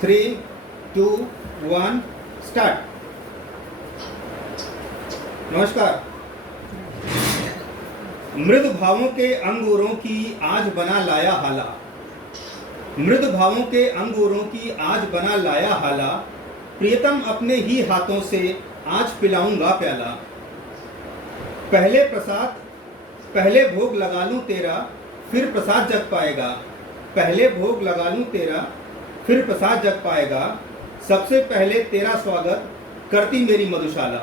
3, 2, 1 start. नमस्कार। मृद भावों के अंगूरों की आज बना लाया हाला, मृद भावों के अंगूरों की आज बना लाया हाला, प्रियतम अपने ही हाथों से आज पिलाऊंगा प्याला। पहले प्रसाद पहले भोग लगा लूं तेरा, फिर प्रसाद जग पाएगा। पहले भोग लगा लूं तेरा, फिर प्रसाद जग पाएगा। सबसे पहले तेरा स्वागत करती मेरी मधुशाला।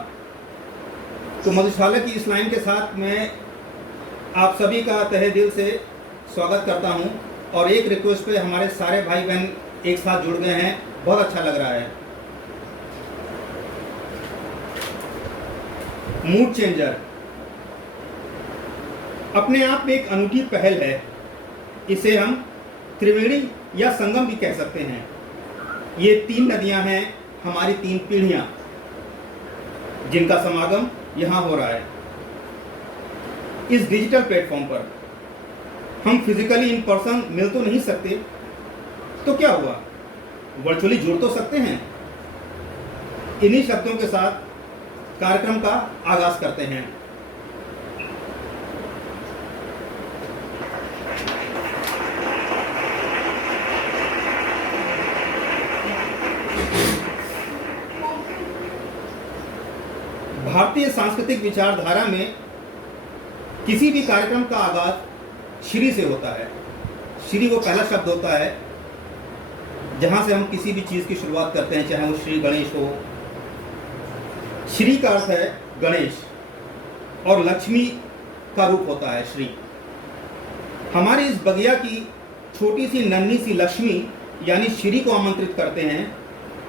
तो मधुशाला की इस लाइन के साथ मैं आप सभी का तहे दिल से स्वागत करता हूं। और एक रिक्वेस्ट पे हमारे सारे भाई बहन एक साथ जुड़ गए हैं, बहुत अच्छा लग रहा है। मूड चेंजर अपने आप में एक अनूठी पहल है। इसे हम त्रिवेणी या संगम भी कह सकते हैं। ये 3 नदियां हैं, हमारी 3 पीढ़ियां, जिनका समागम यहां हो रहा है। इस डिजिटल प्लेटफॉर्म पर हम फिजिकली इन पर्सन मिल तो नहीं सकते, तो क्या हुआ, वर्चुअली जुड़ तो सकते हैं। इन्हीं शब्दों के साथ कार्यक्रम का आगाज करते हैं। भारतीय सांस्कृतिक विचारधारा में किसी भी कार्यक्रम का आगाज श्री से होता है। श्री वो पहला शब्द होता है जहां से हम किसी भी चीज की शुरुआत करते हैं, चाहे वो श्री गणेश हो। श्री का अर्थ है गणेश और लक्ष्मी का रूप होता है श्री। हमारी इस बगिया की छोटी सी नन्ही सी लक्ष्मी यानी श्री को आमंत्रित करते हैं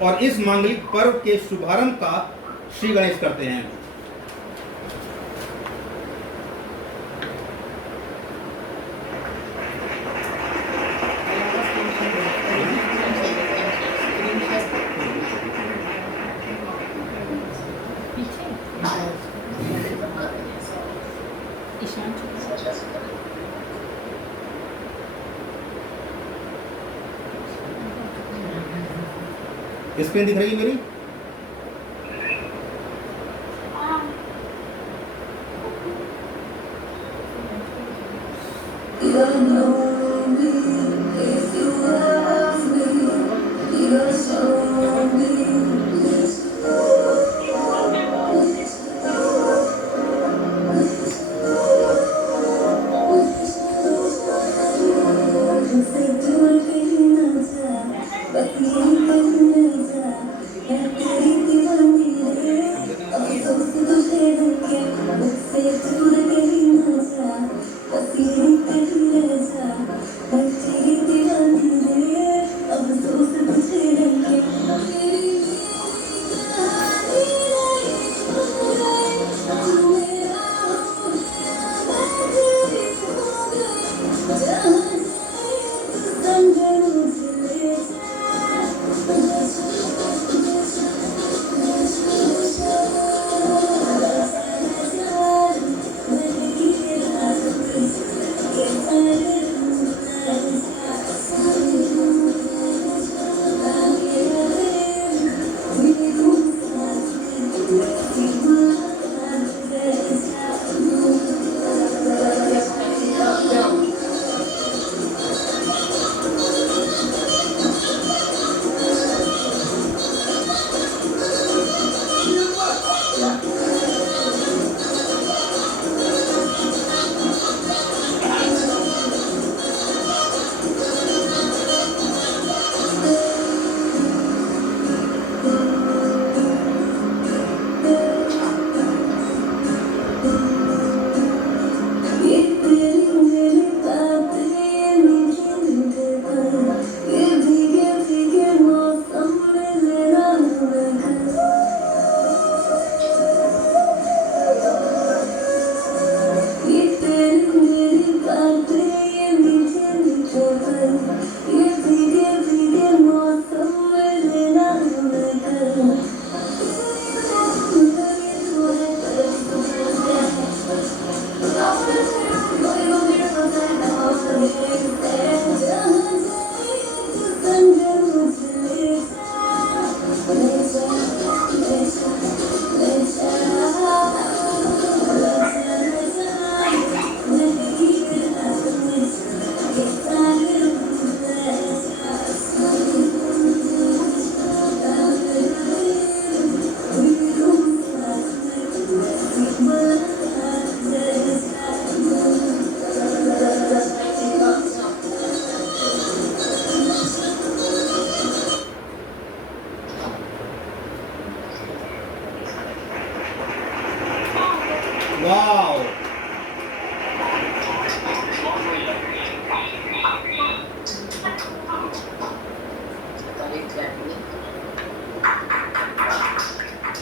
और इस मांगलिक पर्व के शुभारंभ का श्री गणेश करते हैं। स्क्रीन दिख रही है मेरी?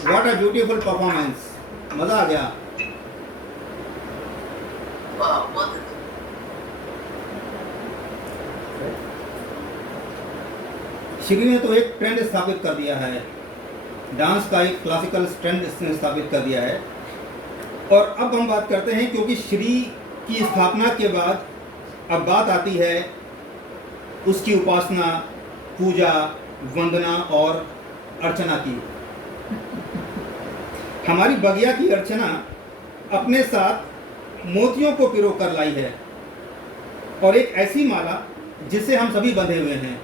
व्हाट अ ब्यूटीफुल परफॉर्मेंस, मजा आ गया। वाह, बहुत श्री ने तो एक ट्रेंड स्थापित कर दिया है, डांस का एक क्लासिकल ट्रेंड इसने स्थापित कर दिया है। और अब हम बात करते हैं, क्योंकि श्री की स्थापना के बाद अब बात आती है उसकी उपासना, पूजा, वंदना और अर्चना की। हमारी बगिया की अर्चना अपने साथ मोतियों को पिरो कर लाई है, और एक ऐसी माला जिससे हम सभी बंधे हुए हैं।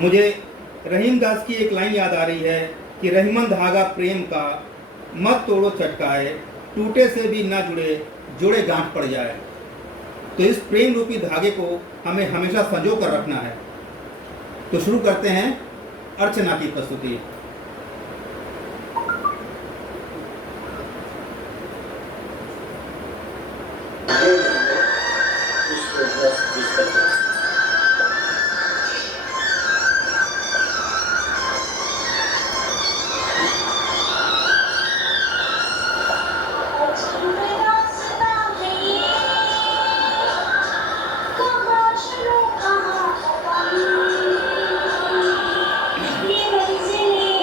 मुझे रहीम दास की एक लाइन याद आ रही है कि रहीमन धागा प्रेम का, मत तोड़ो चटकाए, टूटे से भी ना जुड़े, जुड़े गांठ पड़ जाए। तो इस प्रेम रूपी धागे को हमें हमेशा संजो कर रखना है। तो शुरू करते हैं अर्चना की प्रस्तुति। ये मंजिलें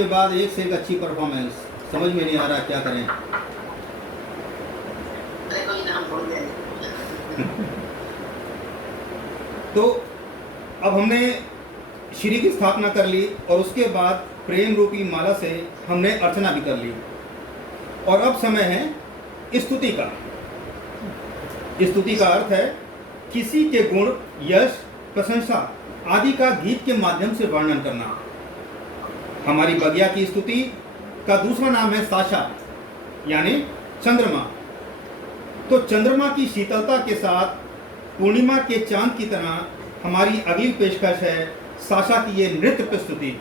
के बाद एक से एक अच्छी परफॉर्मेंस, समझ में नहीं आ रहा क्या करें। तो अब हमने श्री की स्थापना कर ली और उसके बाद प्रेम रूपी माला से हमने अर्चना भी कर ली, और अब समय है स्तुति का। स्तुति का अर्थ है किसी के गुण, यश, प्रशंसा आदि का गीत के माध्यम से वर्णन करना। हमारी बगिया की स्तुति का दूसरा नाम है साशा, यानी चंद्रमा। तो चंद्रमा की शीतलता के साथ पूर्णिमा के चांद की तरह हमारी अगली पेशकश है साशा की ये नृत्य प्रस्तुति।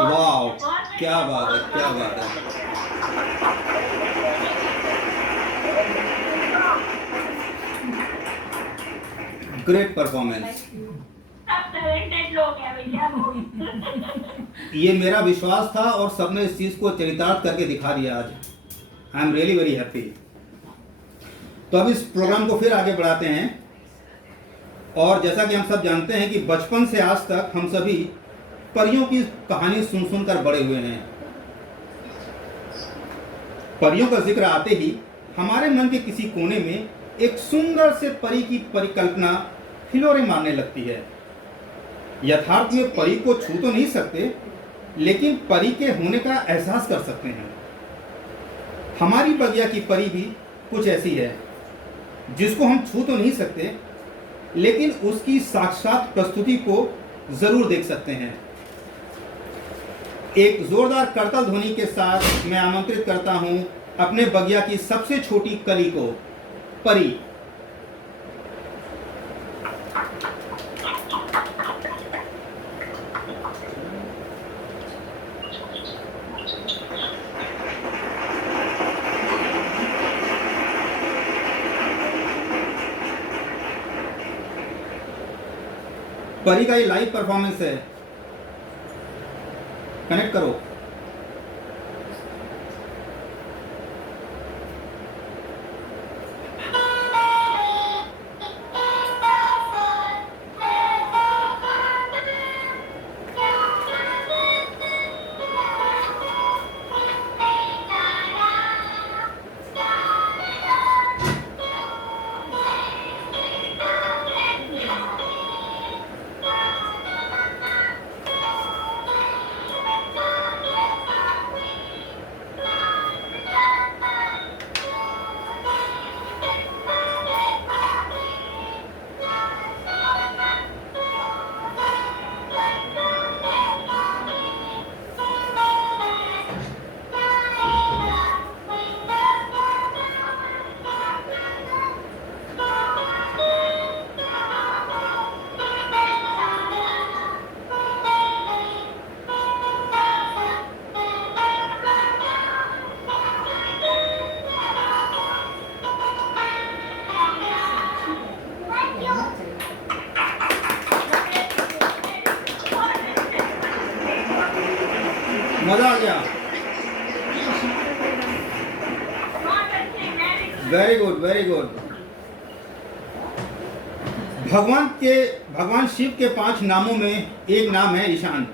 वाह, क्या बात है, क्या बात है। Great performance. ये मेरा विश्वास था और सबने इस चीज को चरितार्थ करके दिखा दिया आज। I am really very happy. तो अब इस प्रोग्राम को फिर आगे बढ़ाते हैं, और जैसा कि हम सब जानते हैं कि बचपन से आज तक हम सभी परियों की कहानी सुन सुनकर बड़े हुए हैं। परियों का जिक्र आते ही हमारे मन के किसी कोने में एक सुंदर से परी की परिकल्पना हिलोरे मारने लगती है। यथार्थ में परी को छू तो नहीं सकते, लेकिन परी के होने का एहसास कर सकते हैं। हमारी बगिया की परी भी कुछ ऐसी है, जिसको हम छू तो नहीं सकते, लेकिन उसकी साक्षात प्रस्तुति को जरूर देख सकते हैं। एक जोरदार करतल ध्वनि के साथ मैं आमंत्रित करता हूं अपने बगिया की सबसे छोटी कली को। परी। परी का ये लाइव परफॉर्मेंस है, कनेक्ट करो। मजा आ गया। Very good, very good. भगवान शिव के 5 नामों में एक नाम है ईशान।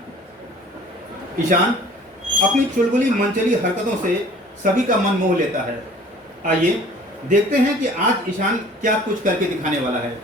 ईशान अपनी चुलबुली मनचली हरकतों से सभी का मन मोह लेता है। आइए देखते हैं कि आज ईशान क्या कुछ करके दिखाने वाला है।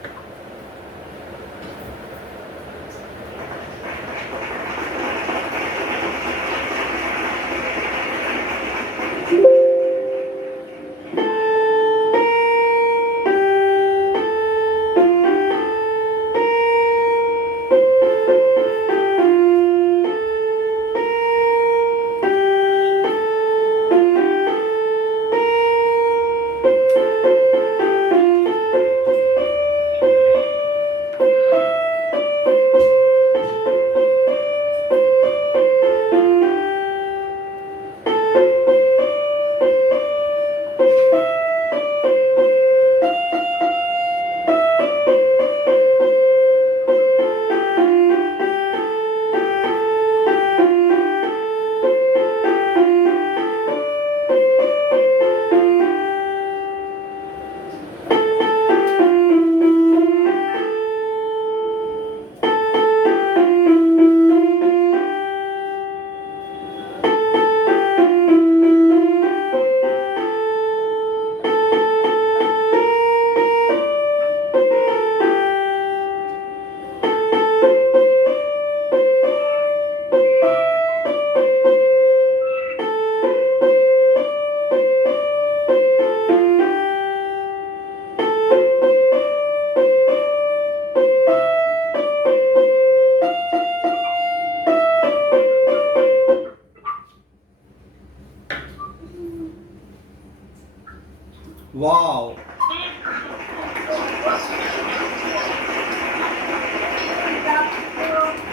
वाओ,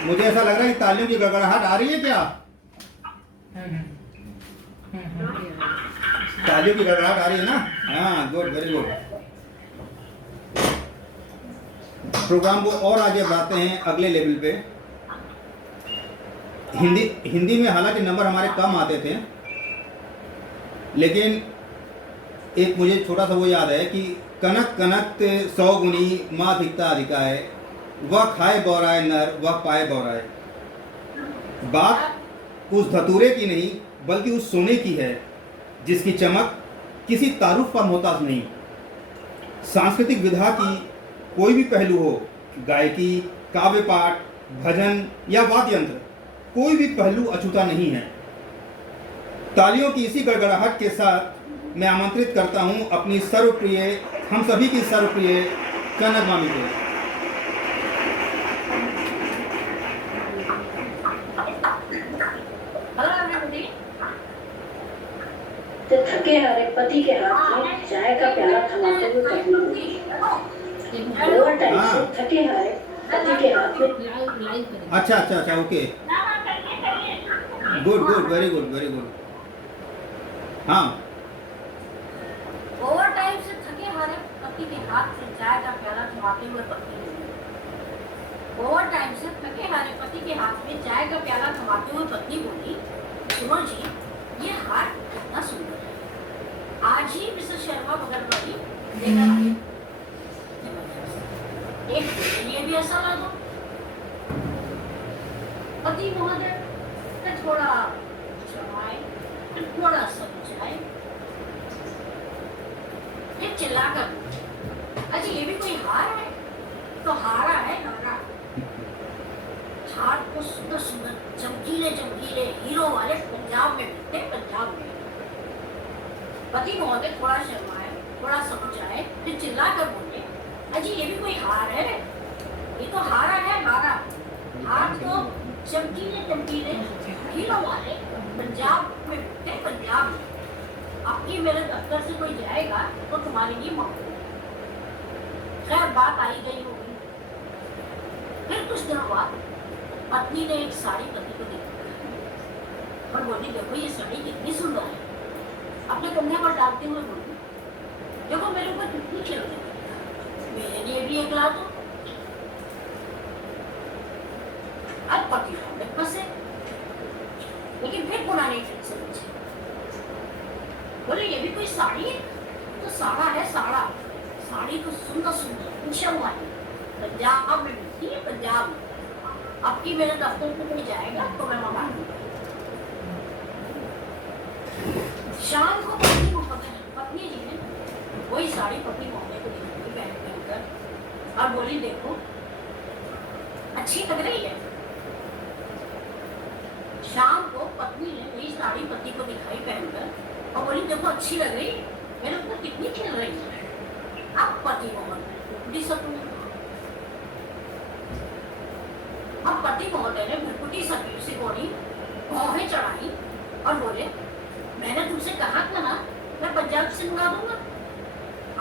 मुझे ऐसा लग रहा है कि तालियों की गड़गड़ाहट आ रही है क्या? तालियों की गड़गड़ाहट आ रही है ना? हाँ, गुड, वेरी गुड। प्रोग्राम को और आगे बढ़ाते हैं अगले लेवल पे। हिंदी में हालांकि नंबर हमारे कम आते थे, लेकिन एक मुझे छोटा सा वो याद है कि कनक कनक 100 गुनी माँ धिकता अधिकाय, वह खाए बौराए नर वह पाए बौराए। बात उस धतूरे की नहीं बल्कि उस सोने की है जिसकी चमक किसी तारुफ का मोहताज नहीं। सांस्कृतिक विधा की कोई भी पहलू हो, गायकी, काव्य पाठ, भजन या वाद्य यंत्र, कोई भी पहलू अछूता नहीं है। तालियों की इसी गड़गड़ाहट के साथ मैं आमंत्रित करता हूं अपनी सर्वप्रिय, हम सभी की सर्वप्रिय कनक मामी को। The थके हारे पति के हाथ में चाय का प्याला थमाते हुए पत्नी बोली, ओवर टाइम से थके हारे पति के हाथ में। अच्छा अच्छा अच्छा, okay, good good, very good very good. हाँ, ओवर टाइम से थके हारे पति के हाथ से चाय का प्याला थमाते हुए पत्नी बोली। ओवर टाइम से थके हारे पति के हाथ में चाय का प्याला थमाते हुए पत्नी बोली, सुनो जी, ये हार कितना सुंदर है, आज ही मिसेस शर्मा बगलवाली लेकर आई। एक ये भी ऐसा ला दो। पति महोदय ने थोड़ा शर्माए, थोड़ा समझाए, ये चिल्लाकर, अच्छा ये भी कोई हार है? तो हारा है हारा। हार को सुंदर सुंदर चमकीले चमकीले हीरो वाले पंजाब में मिलते, पंजाब में। पति महोदय थोड़ा शर्माए, थोड़ा समझाए, फिर चिल्लाकर बोले, अजी ये भी कोई हार है? ये तो हारा है हारा। हार तो चमकीले चमकीले हीरो वाले पंजाब में मिलते, पंजाब में। आपकी मेरे दफ्तर से कोई जाएगा तो तुम्हारे लिए मांगो। खैर बात आई गई होगी। फिर कुछ दिनों बाद पत्नी ने एक साड़ी पति को दी और बोली, देखो ये साड़ी कितनी सुंदर है। अपने कंधे पर डालते हुए बोली, देखो मेरे ऊपर कितनी खिल रही है, मेरे लिए भी एक ला दो। अब पति में फंसे, लेकिन फिर पुरानी फिर से पूछे, बोले ये भी कोई साड़ी है? तो साड़ा है साड़ा। साड़ी तो सुंदर सुंदर पूछम वाली पंजाब में मिलती है, पंजाब में। आपकी मेरे दफ्तर में कोई जाएगा तो मैं मंगा दूंगा। शाम को पत्नी जी ने वही साड़ी पति महोदय को दिखाई पहनकर और बोली, देखो अच्छी लग रही है। शाम को पत्नी ने वही साड़ी पति को दिखाई पहनकर और बोली, देखो अच्छी लग रही है, मेरे ऊपर कितनी खिल रही है। अब पति महोदय अब पति महोदय ने भुटपुटी सिकोड़ी भौहें चढ़ाई और बोले, मैंने तुमसे कहा था ना मैं पंजाब से मंगा दूंगा,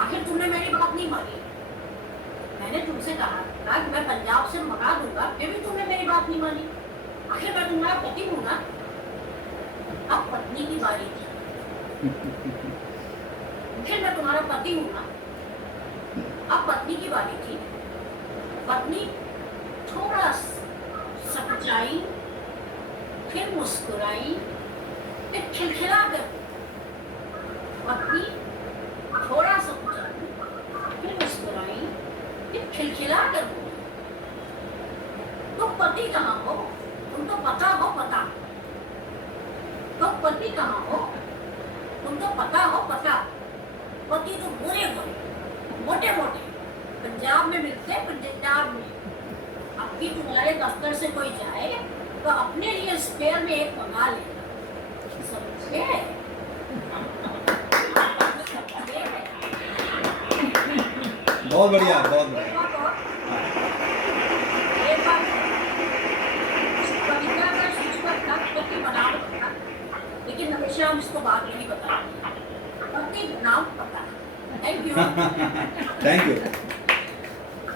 आखिर तुमने मेरी बात नहीं मानी। मैंने तुमसे कहा था कि मैं पंजाब से मंगा दूंगा, फिर भी तुमने मेरी बात नहीं मानी। आखिर मैं तुम्हारा पति हूँ ना। अब पत्नी की बारी थी। फिर मैं तुम्हारा पति हूँ ना। अब पत्नी की बारी थी। पत्नी थोड़ा सकुचाई, फिर मुस्कुराई, फिर खिलखिला कर। पत्नी थोड़ा सकुचाई, फिर मुस्कुराई, फिर खिलखिला कर बोली, तुम पति कहाँ हो? तुम तो पता हो पता। तुम पति कहाँ हो? तुम तो पता हो पता। पति तो बुरे बुरे मोटे मोटे पंजाब में मिलते, पंजाब में। आपकी तुम्हारे दफ्तर से कोई जाए तो अपने लिए स्पेयर में एक मंगा ले, समझे? बहुत बढ़िया बहुत बढ़िया। एक बात कविता का शीर्षक था पति बनाम पता, लेकिन हमेशा हम इसको बात नहीं बताते। पति बनाम पता। Thank you. थैंक यू,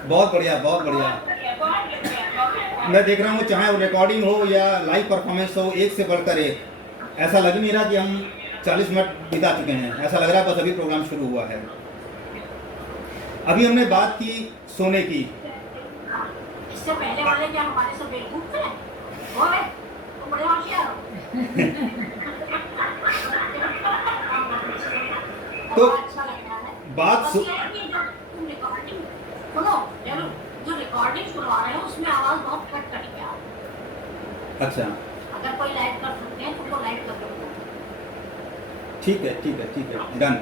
बहुत बढ़िया बहुत बढ़िया। मैं देख रहा हूँ चाहे वो रिकॉर्डिंग हो या लाइव परफॉर्मेंस हो, एक से बढ़कर एक। ऐसा लग नहीं रहा कि हम 40 मिनट बिता चुके हैं, ऐसा लग रहा है बस अभी प्रोग्राम शुरू हुआ है। अभी हमने बात की सोने की। इससे पहले वाले क्या हमारे सब बेवकूफ थे? ओए, तुम बड़े होशियार हो। तो अच्छा लग रहा है। बात तुम रिकॉर्डिंग सुनो, जो रिकॉर्डिंग सुनवा रहे हो उसमें आवाज बहुत कट कट के आ रही है। अच्छा, अगर कोई लाइट कर सकते हैं तो वो लाइट कर दो। ठीक है ठीक है ठीक है, डन।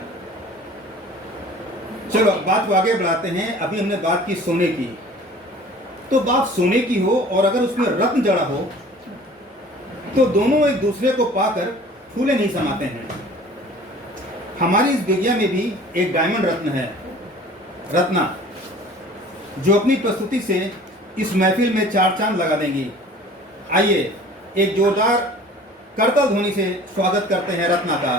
चलो बात को आगे बढ़ाते हैं। अभी हमने बात की सोने की, तो बात सोने की हो और अगर उसमें रत्न जड़ा हो तो दोनों एक दूसरे को पाकर फूले नहीं समाते हैं। हमारी इस दुनिया में भी एक डायमंड रत्न है, रत्ना, जो अपनी प्रस्तुति से इस महफिल में चार चांद लगा देंगी। आइए एक जोरदार करतल ध्वनि से स्वागत करते हैं रत्ना का।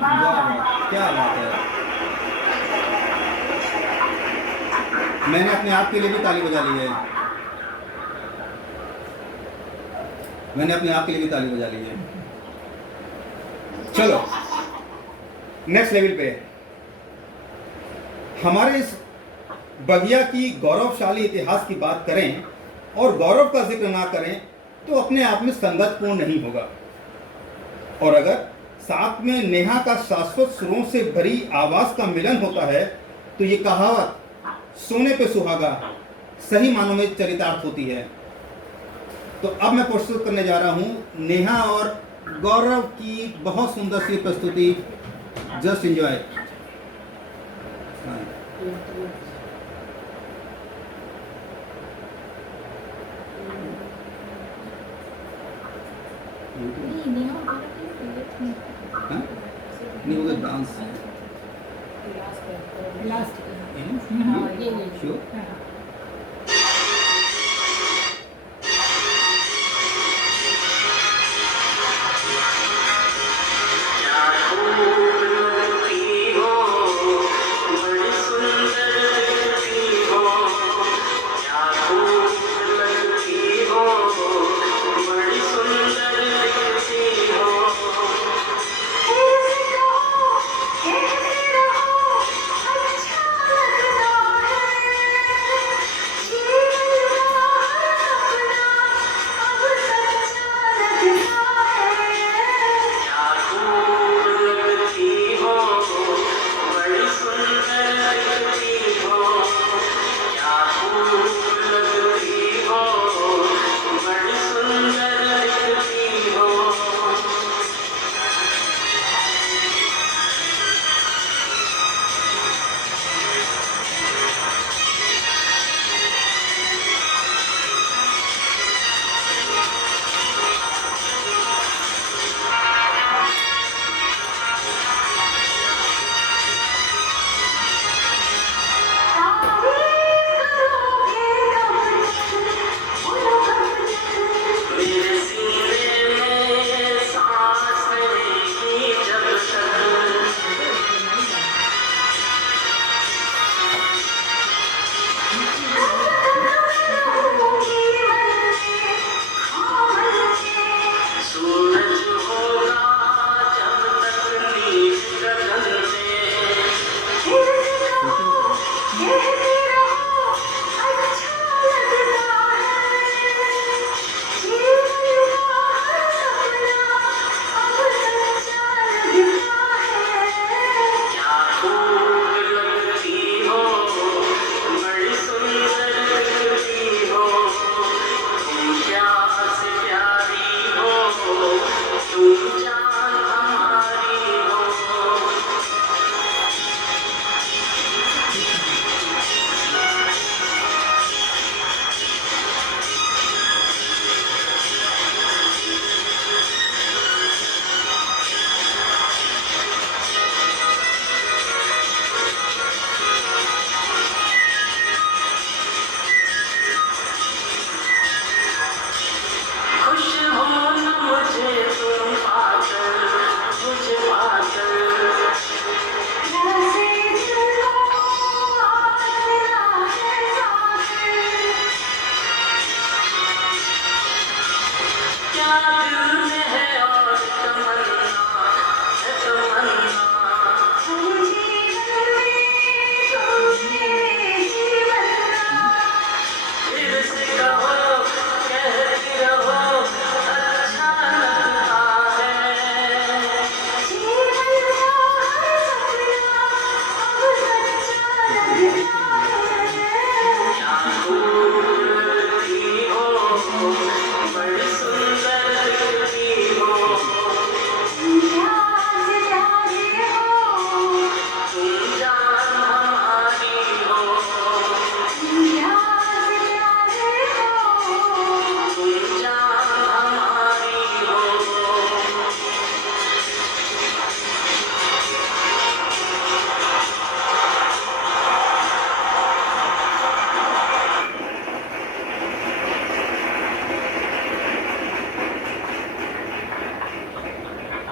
वाह, क्या बात है। मैंने अपने आप के लिए भी ताली बजा ली है। मैंने अपने आप के लिए भी ताली बजा ली है। चलो नेक्स्ट लेवल पे, हमारे इस बगिया की गौरवशाली इतिहास की बात करें और गौरव का जिक्र ना करें तो अपने आप में संगतपूर्ण नहीं होगा। और अगर साथ में नेहा का शाश्वत सुरों से भरी आवाज का मिलन होता है तो ये कहावत सोने पे सुहागा सही मानों में चरितार्थ होती है। तो अब मैं प्रस्तुत करने जा रहा हूं नेहा और गौरव की बहुत सुंदर सी प्रस्तुति। Just enjoy. नहीं वो डांस लास्ट ये श्योर।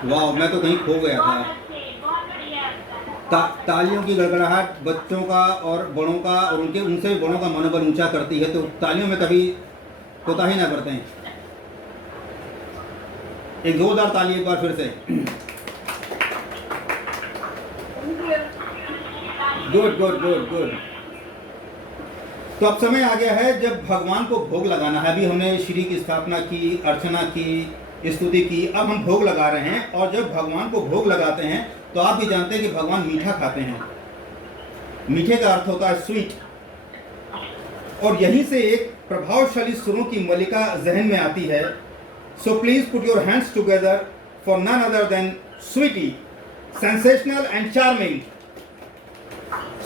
वाह, मैं तो कहीं खो गया था। तालियों की गड़गड़ाहट बच्चों का और बड़ों का और उनसे भी बड़ों का मनोबल ऊंचा करती है, तो तालियों में कभी कोताही ना बरतें। एक जोरदार ताली एक बार फिर से। Good good good good. तो अब समय आ गया है जब भगवान को भोग लगाना है। अभी हमने श्री की स्थापना की, अर्चना की, स्तुति की, अब हम भोग लगा रहे हैं। और जब भगवान को भोग लगाते हैं तो आप भी जानते हैं कि भगवान मीठा खाते हैं। मीठे का अर्थ होता है स्वीट, और यहीं से एक प्रभावशाली सुरों की मलिका जहन में आती है। So please put your hands together for none other than Sweetie, sensational and charming.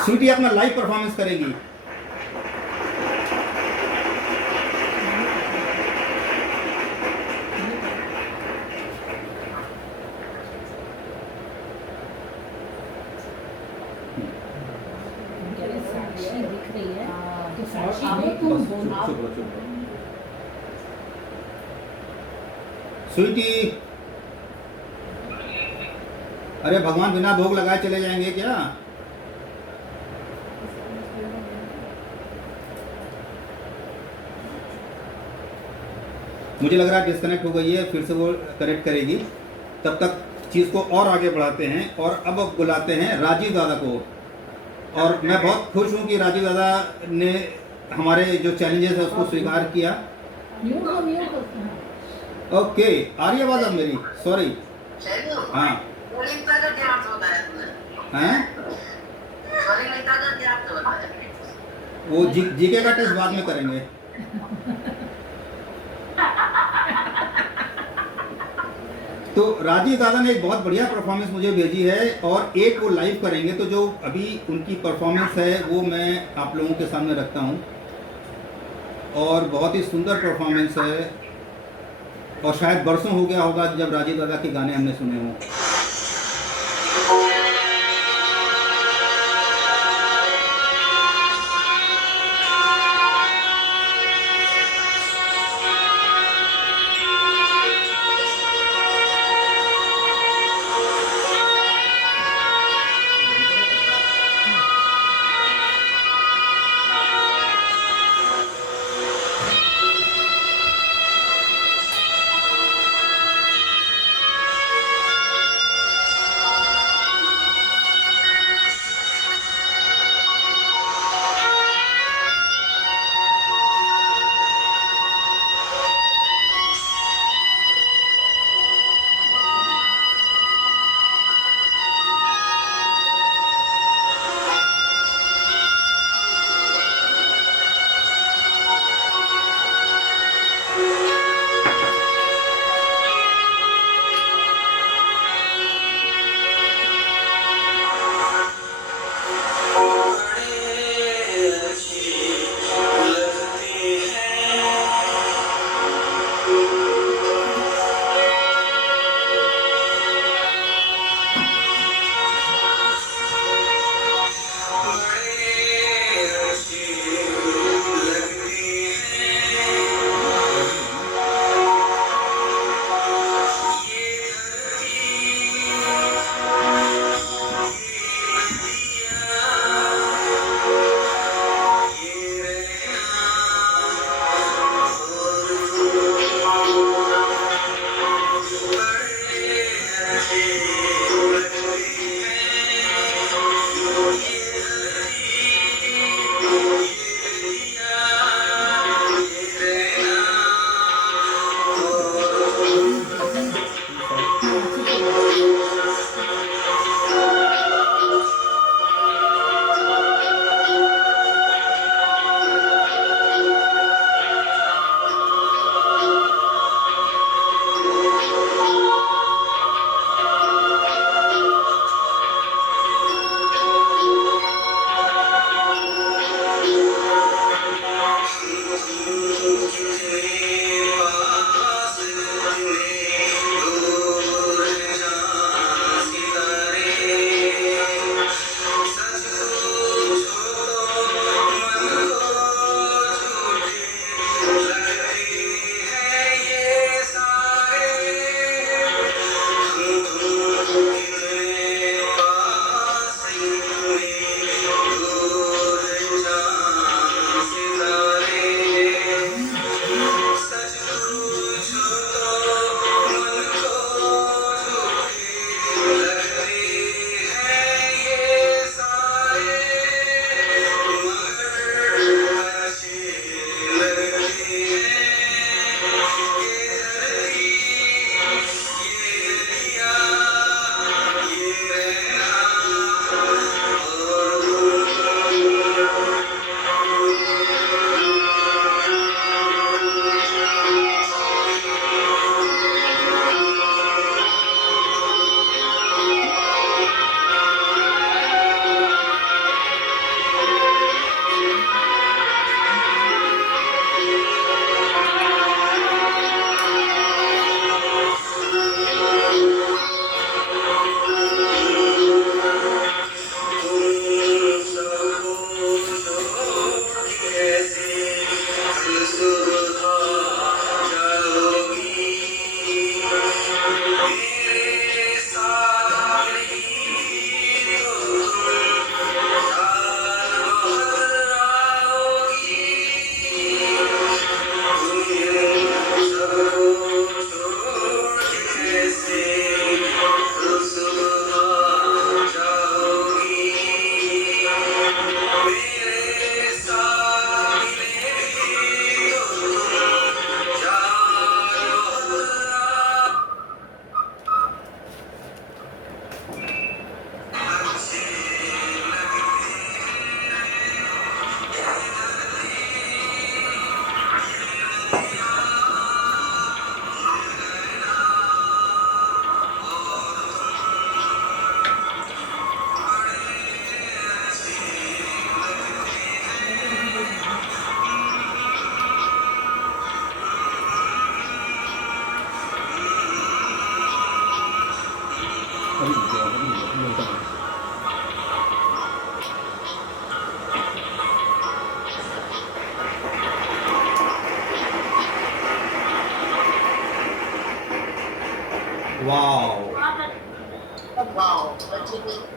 Sweetie अपना लाइव परफॉर्मेंस करेगी। साक्षी दिख रही है तो साक्षी को तुम बोलो। स्वीटी, अरे भगवान बिना भोग लगाए चले जाएंगे क्या? मुझे लग रहा है डिस्कनेक्ट हो गई है, फिर से वो कनेक्ट करेगी। तब तक चीज़ को और आगे बढ़ाते हैं और अब बुलाते हैं राजीव दादा को। और मैं बहुत खुश हूँ कि राजीव दादा ने हमारे जो चैलेंजेस है उसको स्वीकार किया। ओके, आ रही आवाज़ अब मेरी? सॉरी। हाँ हैं? वो जीके का टेस्ट बाद में करेंगे। तो राजीव दादा ने एक बहुत बढ़िया परफॉर्मेंस मुझे भेजी है और एक वो लाइव करेंगे। तो जो अभी उनकी परफॉर्मेंस है वो मैं आप लोगों के सामने रखता हूँ, और बहुत ही सुंदर परफॉर्मेंस है। और शायद बरसों हो गया होगा जब राजीव दादा के गाने हमने सुने हों।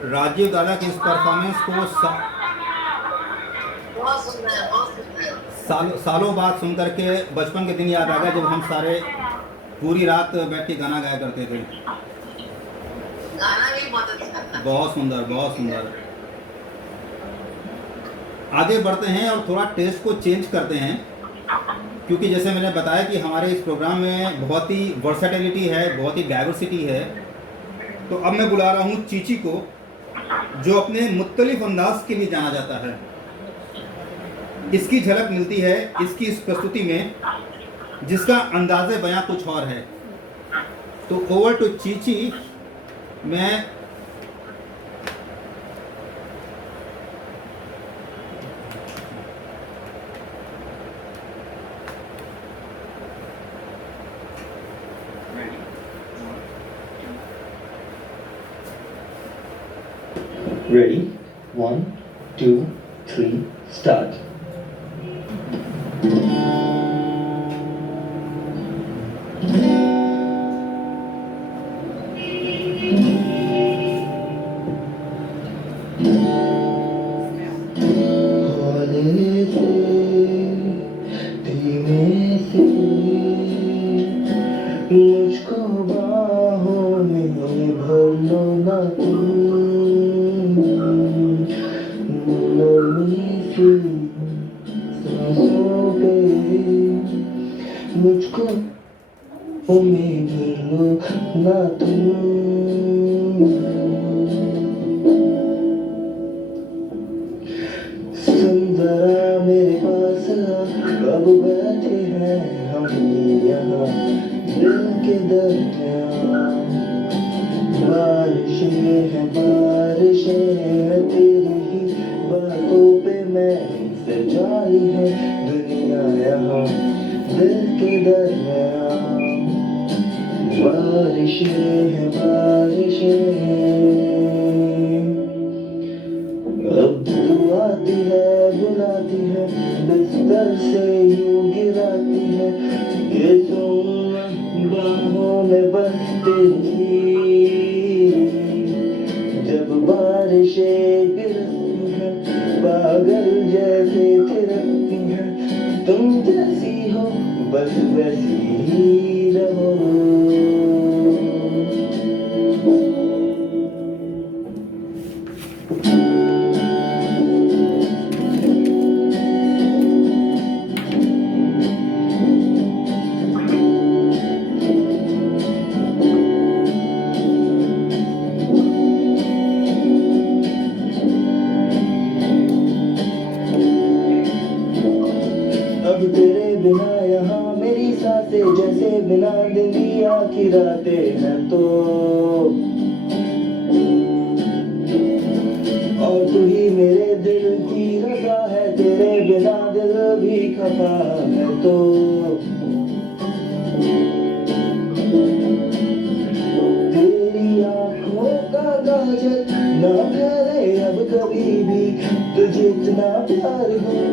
राजीव दादा की इस परफॉर्मेंस को सालों बाद सुन करके बचपन के दिन याद आ गया जब हम सारे पूरी रात बैठ के गाना गाया करते थे। गाना भी बहुत अच्छा। बहुत सुंदर, बहुत सुंदर। आगे बढ़ते हैं और थोड़ा टेस्ट को चेंज करते हैं, क्योंकि जैसे मैंने बताया कि हमारे इस प्रोग्राम में बहुत ही वर्सेटिलिटी है, बहुत ही डाइवर्सिटी है। तो अब मैं बुला रहा हूँ चीची को, जो अपने मुख्तलिफ अंदाज के लिए जाना जाता है। इसकी झलक मिलती है इसकी इस प्रस्तुति में, जिसका अंदाज़े बयां कुछ और है। तो ओवर टू चीची। मैं Ready? 1, 2, 3, start. हौले से, धीमे से, मुझको बाहों में भर लो ना तुम। नरमी सी सांसों पे मुझको उम्मीद भर लो ना तुम। सुन जरा मेरे पास कब बैठे हैं हम यहाँ दिल के दरमियाँ। बारिशें हैं बारिशें हैं तेरी ही बातों पे मैं सजाई है दुनिया यहाँ दिल के दरमियाँ। बारिशें हैं बारिशें। अब तू आती है बुलाती है बिस्तर से यूं गिराती है ये तुम बाहों में बसती ही। जब बारिशें गिरती हैं पागल जैसे थिरकती हैं तुम जैसी हो बस वैसी ही रहो। अब तेरे बिना यहाँ मेरी सांसें जैसे बिना दुनिया की रातें हैं तो। और तू ही मेरे दिल की रजा है तेरे बिना दिल भी खफा है तो। तेरी आँखों का काजल ना ठहरे अब कभी भी तुझे इतना प्यार दूँ।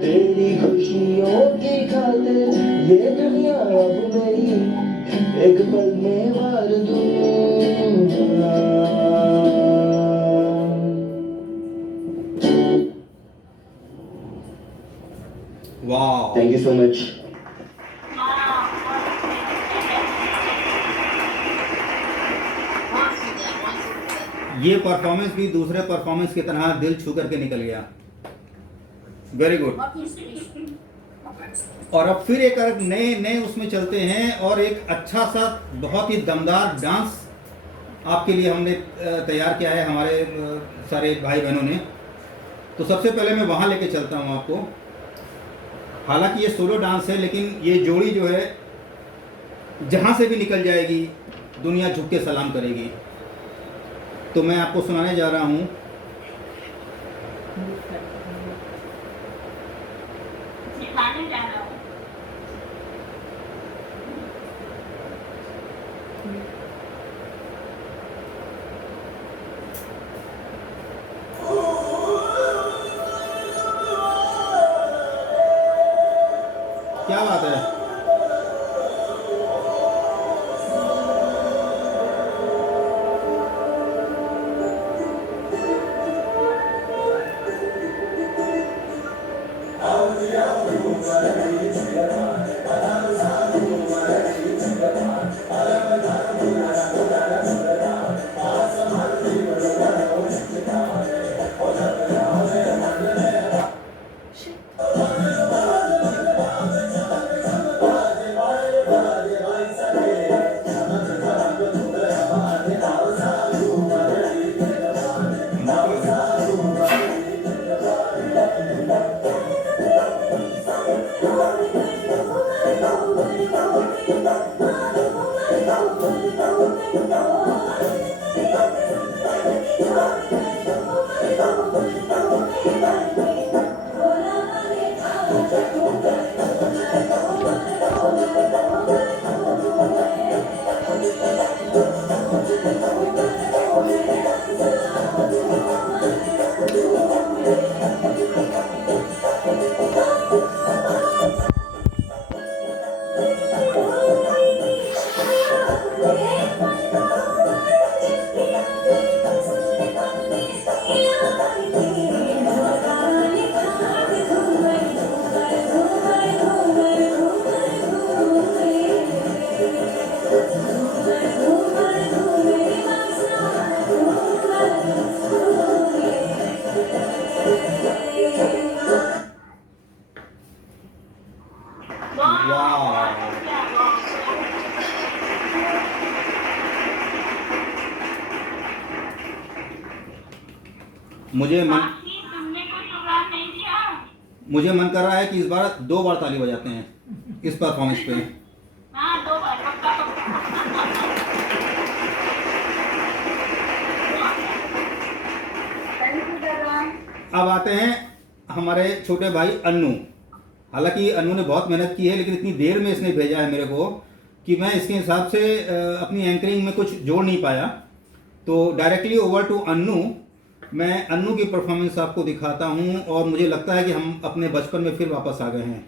तेरी खुशियों की खातिर ये दुनिया अब मेरी एक पल में मार दूँ। वाह, Thank you so much. बहुत सुंदर, बहुत सुंदर। ये परफॉर्मेंस भी दूसरे परफॉर्मेंस की तरह दिल छू करके निकल गया। Very good. और अब फिर एक नए नए उसमें चलते हैं और एक अच्छा सा बहुत ही दमदार डांस आपके लिए हमने तैयार किया है हमारे सारे भाई बहनों ने। तो सबसे पहले मैं वहाँ लेके चलता हूँ आपको। हालांकि ये सोलो डांस है, लेकिन ये जोड़ी जो है जहाँ से भी निकल जाएगी दुनिया झुक के सलाम करेगी। तो मैं आपको सुनाने जा रहा हूँ दिखाने जा रहा हूँ। क्या बात है। मुझे मन कर रहा है कि इस बार 2 बार ताली बजाते हैं इस परफॉर्मेंस पे। हाँ 2 बार पक्का अब आते हैं हमारे छोटे भाई अन्नू। हालांकि अन्नू ने बहुत मेहनत की है, लेकिन इतनी देर में इसने भेजा है मेरे को कि मैं इसके हिसाब से अपनी एंकरिंग में कुछ जोड़ नहीं पाया। तो डायरेक्टली ओवर टू अन्नू। मैं अन्नू की परफॉर्मेंस आपको दिखाता हूं और मुझे लगता है कि हम अपने बचपन में फिर वापस आ गए हैं।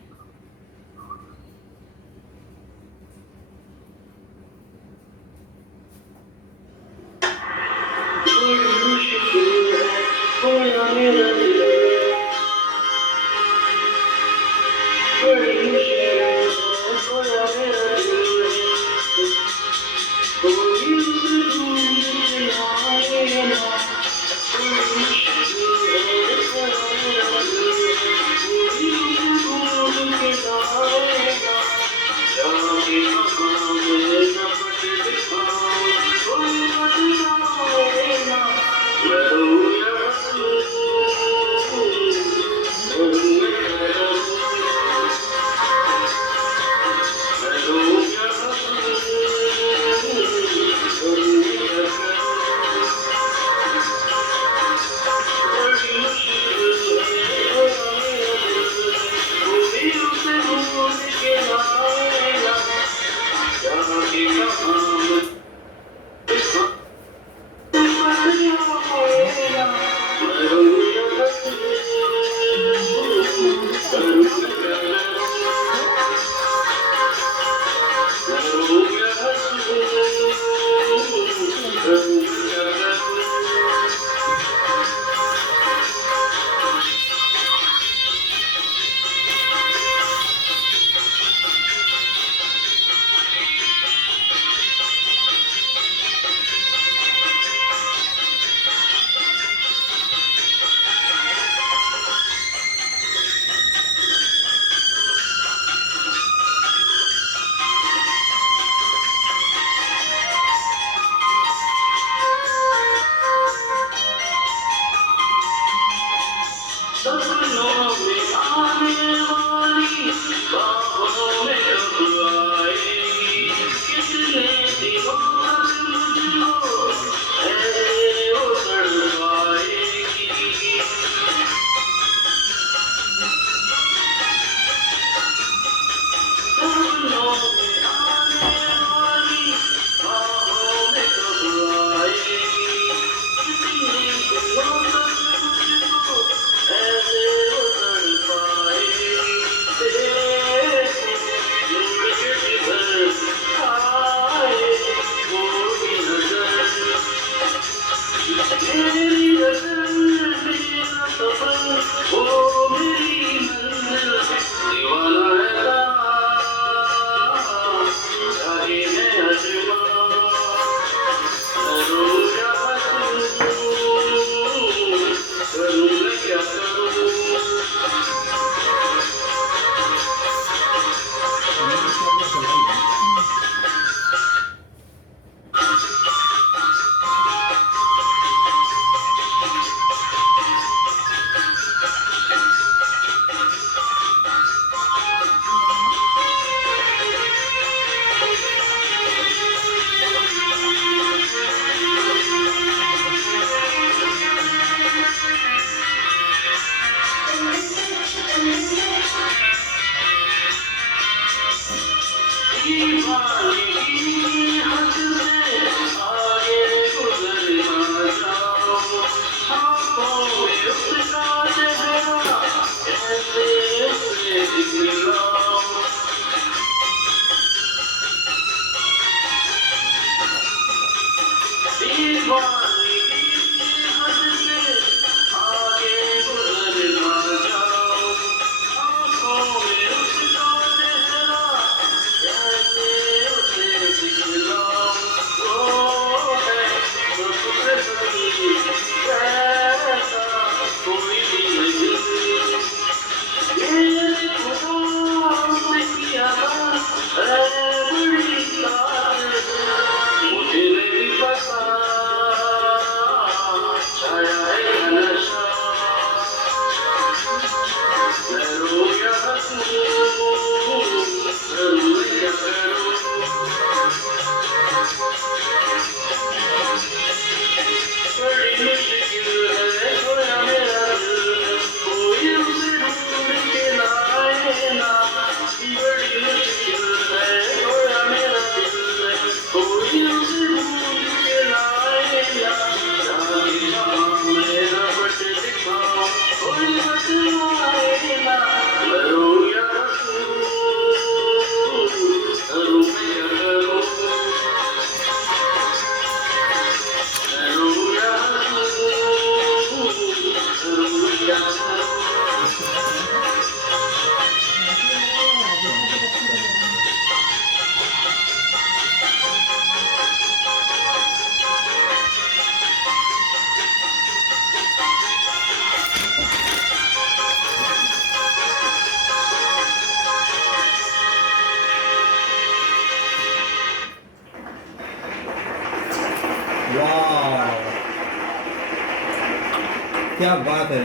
क्या बात है।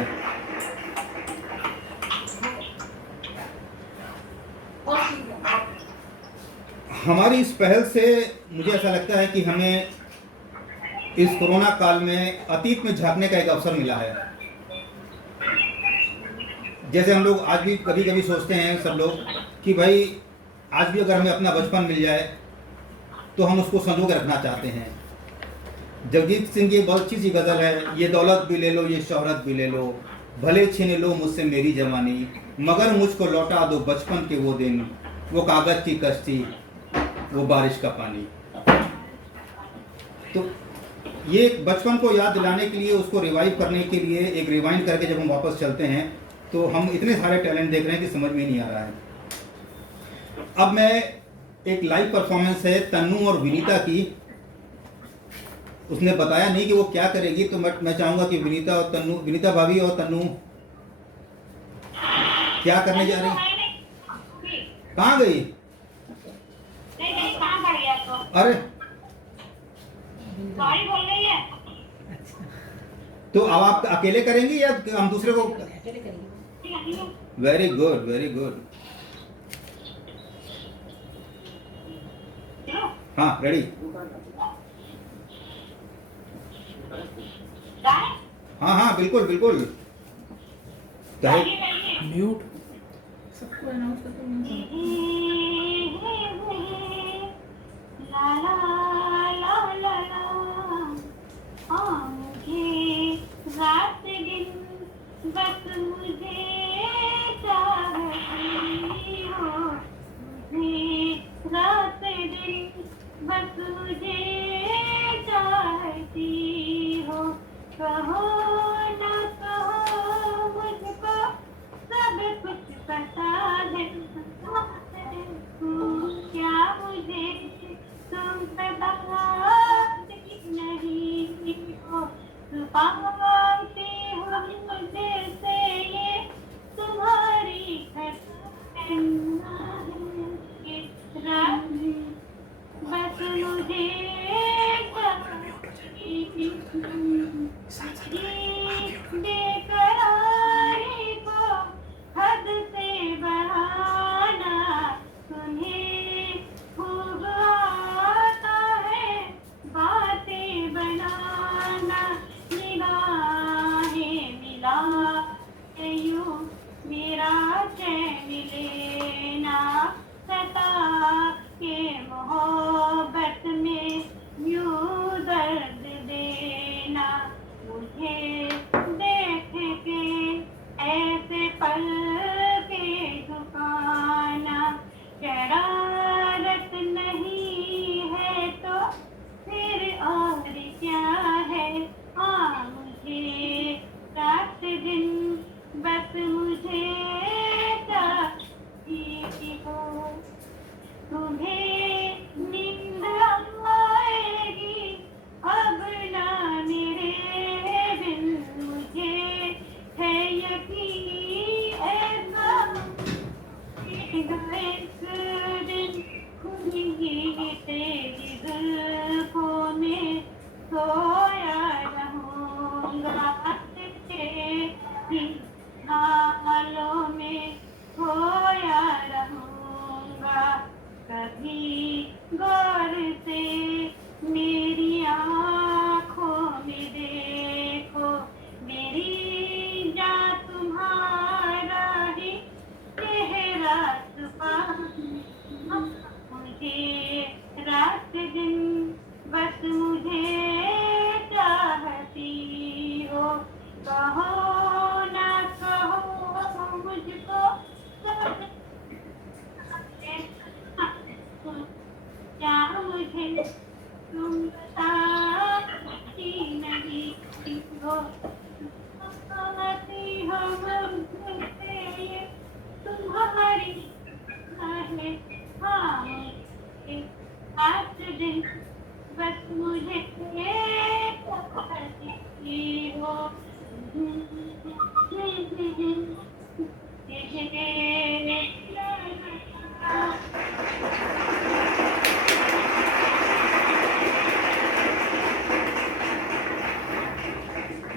हमारी इस पहल से मुझे ऐसा लगता है कि हमें इस कोरोना काल में अतीत में झांकने का एक अवसर मिला है। जैसे हम लोग आज भी कभी कभी सोचते हैं सब लोग कि भाई आज भी अगर हमें अपना बचपन मिल जाए तो हम उसको संजो के रखना चाहते हैं। जगजीत सिंह की एक बहुत अच्छी सी गज़ल है, ये दौलत भी ले लो ये शोहरत भी ले लो, भले छीन लो मुझसे मेरी जवानी, मगर मुझको लौटा दो बचपन के वो दिन, वो कागज़ की कश्ती वो बारिश का पानी। तो ये बचपन को याद दिलाने के लिए, उसको रिवाइव करने के लिए, एक रिवाइंड करके जब हम वापस चलते हैं तो हम इतने सारे टैलेंट देख रहे हैं कि समझ में ही नहीं आ रहा है। अब मैं एक लाइव परफॉर्मेंस है तन्नू और विनीता की, उसने बताया नहीं कि वो क्या करेगी, तो मैं चाहूँगा कि विनीता और तन्नू, विनीता भाभी और तन्नू क्या करने जा रही? कहाँ गई? अरे तो अब आप अकेले करेंगी या हम दूसरे को? Very good, very good. हाँ, रेडी। हाँ हाँ, बिल्कुल बिल्कुल। म्यूट। सबको अनाउंस करते रात दिन बस मुझे चाहती हो, मुझे रात दिन बस मुझे चाहती हो, कहो न कहो मुझको सब कुछ पता है, क्या मुझे तुम पे बात नहीं हो, पाती हो मुझे से ये तुम्हारी रात बस मुझे बेकरारी को हद से बढ़ाना, तुम्हें खूब आता है बातें बनाना, निगाहें मिला के यूं मेरा चैन लेना, सता के मोहब्बत में यूं दर्द देना, मुझे देख के ऐसे पल के झुकाना, शरारत नहीं है तो फिर और क्या है, हाँ मुझे रात दिन बस मुझे चाहती हो, तुम्हें नींद आएगी अब ना मेरे बिन, मुझे है यकीन ऐसा एक दिन खुली तेरी जुल्फों में सोया रहूंगा, तेरी हालों में खोया रहूंगा, कभी गौर से मेरी आँखों में देखो, मेरी जान तुम्हारा ही चेहरा छुपा, मुझे रात दिन बस मुझे चाहती हो, कहो ना कहो मुझको क्या मुझे तुम बताती नहीं हो, बताती हो मुझसे ये तुम्हारी है, हाँ मुझे आज दिन बस मुझे चाहती हो,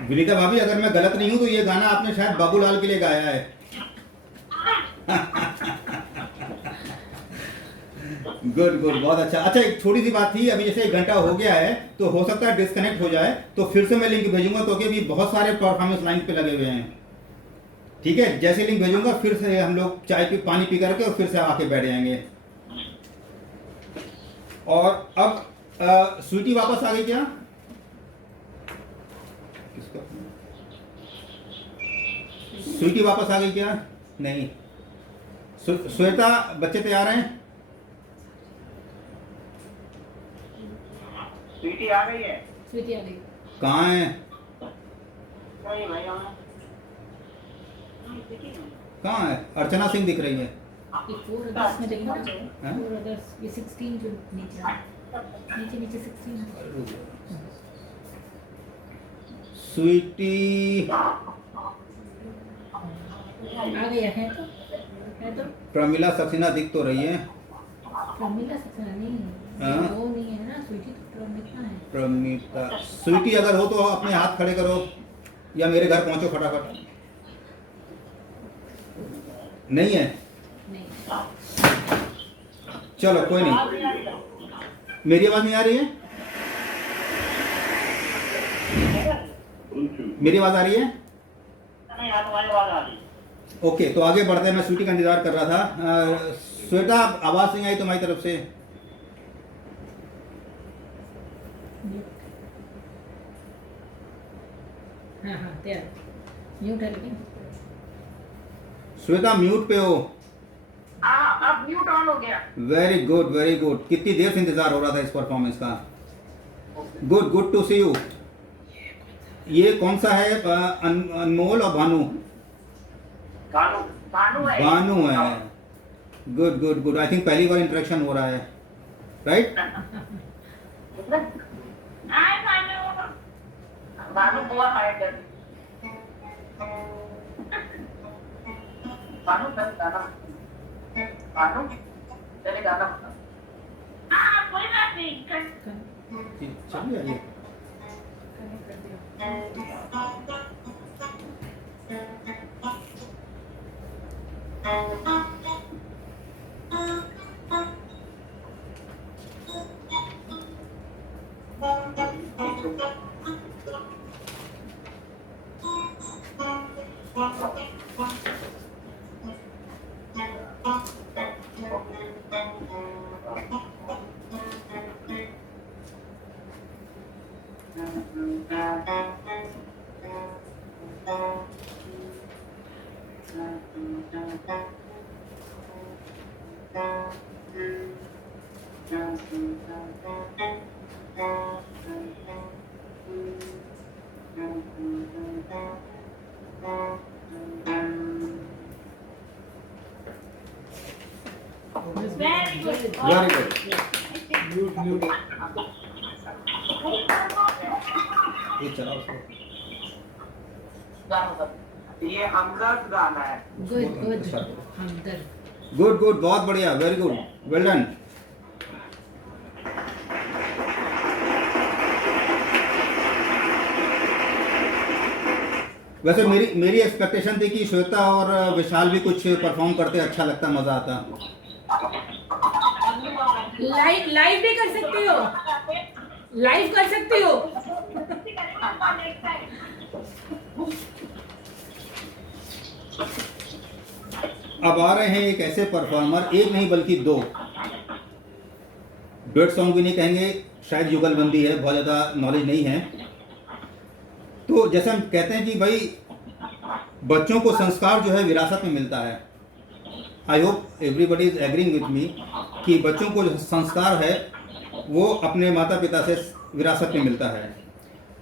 विनीता भाभी, अगर मैं गलत नहीं हूं तो ये गाना आपने शायद बाबूलाल के लिए गाया है। गुड गुड, बहुत अच्छा। अच्छा, एक छोटी सी बात थी, अभी जैसे 1 घंटा हो गया है तो हो सकता है डिस्कनेक्ट हो जाए, तो फिर से मैं लिंक भेजूंगा, क्योंकि अभी बहुत सारे परफॉर्मेंस लाइन पे लगे हुए हैं। ठीक है, जैसे लिंक भेजूंगा फिर से हम लोग चाय पी पानी पी करके और फिर से आके बैठ जाएंगे। और अब स्वीटी वापस आ गई क्या? किसका? स्वीटी वापस आ गई क्या? नहीं। श्वेता, बच्चे तैयार हैं? स्वीटी आ गई है। स्वीटी आ गई। कहाँ है? कहाँ है? अर्चना सिंह दिख रही है। ये 4 अगस्त में देखो ना, हाँ? 4 अगस्त, ये 16 जो नीचे नीचे 16 स्वीटी आ गया है तो प्रमिला सक्सेना दिख तो रही है। प्रमिला सक्सेना नहीं, हाँ? वो नहीं है ना, स्वीटी तो प्रमिला है। प्रमिता, स्वीटी अगर हो तो अपने हाथ खड़े करो या मेरे घर पहुंचो फटाफट। नहीं है? नहीं, चलो कोई नहीं। मेरी आवाज नहीं आ रही है? मेरी आवाज आ रही है? ओके, तो आगे बढ़ते हैं। मैं स्वीटी का इंतजार कर रहा था। श्वेता, आवाज नहीं आई तुम्हारी तरफ से? हाँ तैयार, म्यूट है लेकिन। श्वेता म्यूट पे हो। अब म्यूट ऑन हो गया। Very good very good. कितनी देर से इंतजार हो रहा था इस परफॉर्मेंस का। Good, good to see you. ये कौन सा है? अनमोल और भानु? भानु है। भानु है। Good good good. I think पहली बार इंटरेक्शन हो रहा है, राइट? भानु बहुत हाइट है। भानु चल गाना, भानु चले गाना। कोई बात नहीं। चलिए आइए। Very good. Very good. ये चलाओ उसको। ये हमदर्द गाना है। गुड गुड, हमदर्द। गुड गुड, बहुत बढ़िया, वेरी गुड, वेल डन। वैसे मेरी एक्सपेक्टेशन थी कि श्वेता और विशाल भी कुछ परफॉर्म करते, अच्छा लगता, मजा आता। लाइव भी कर सकते हो, लाइव कर सकते हो। अब आ रहे हैं एक ऐसे परफॉर्मर, एक नहीं बल्कि 2। डुएट सॉन्ग भी नहीं कहेंगे, शायद युगलबंदी है, बहुत ज़्यादा नॉलेज नहीं है। तो जैसे हम कहते हैं कि भाई बच्चों को संस्कार जो है विरासत में मिलता है। I hope everybody is agreeing with me कि बच्चों को जो संस्कार है वो अपने माता पिता से विरासत में मिलता है।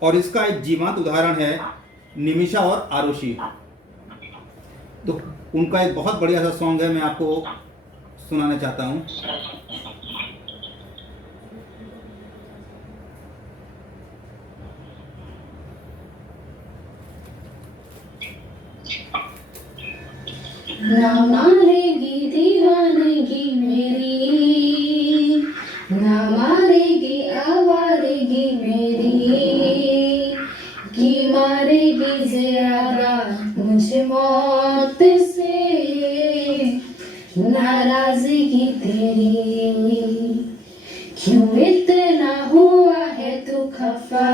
और इसका एक जीवंत उदाहरण है निमिषा और आरुषि। तो उनका एक बहुत बढ़िया सा सॉन्ग है, मैं आपको सुनाना चाहता हूँ। ना मारेगी दीवानगी मेरी, ना मारेगी आवारगी मेरी, कि मारेगी ज्यादा मुझे मौत से नाराजगी तेरी, क्यों इतना हुआ है तू खफा,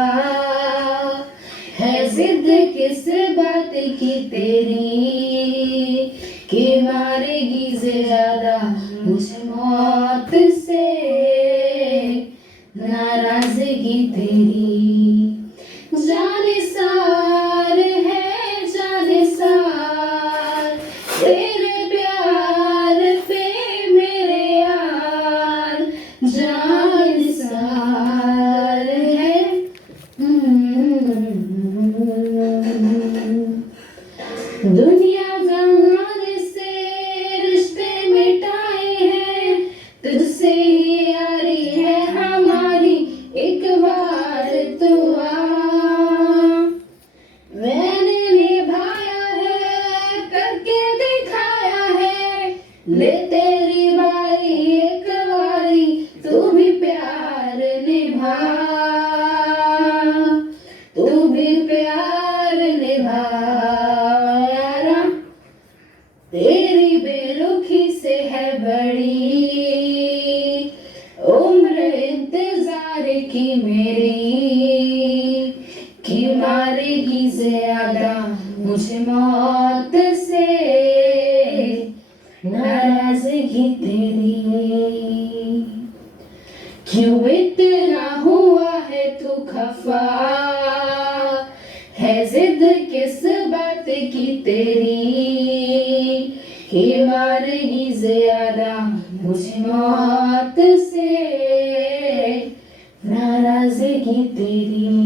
है जिद किस बात की तेरी, कि मारेगी ज्यादा मुझे मौत से नाराजगी तेरी। जाने सार है जाने सार तेरे प्यार पे मेरे यार, जाने सार है। दुनिया जमाने से रिश्ते मिटाए हैं, तुझसे ही यारी है हमारी, एक बार तो आ। मैंने निभाया है करके दिखाया है, ले तेरी बारी एक बारी तू भी प्यार निभा, तू भी प्यार निभा यारा। तेरी बेरुखी से है बड़ी उम्र इंतजार की मेरी, कि मारेगी ज्यादा मुझे मौत से नाराजगी तेरी, क्यों इतना हुआ है तू खफा, है जिद किस बात की तेरी, कि मारेगी ज्यादा मुझे मौत से नाराजगी तेरी।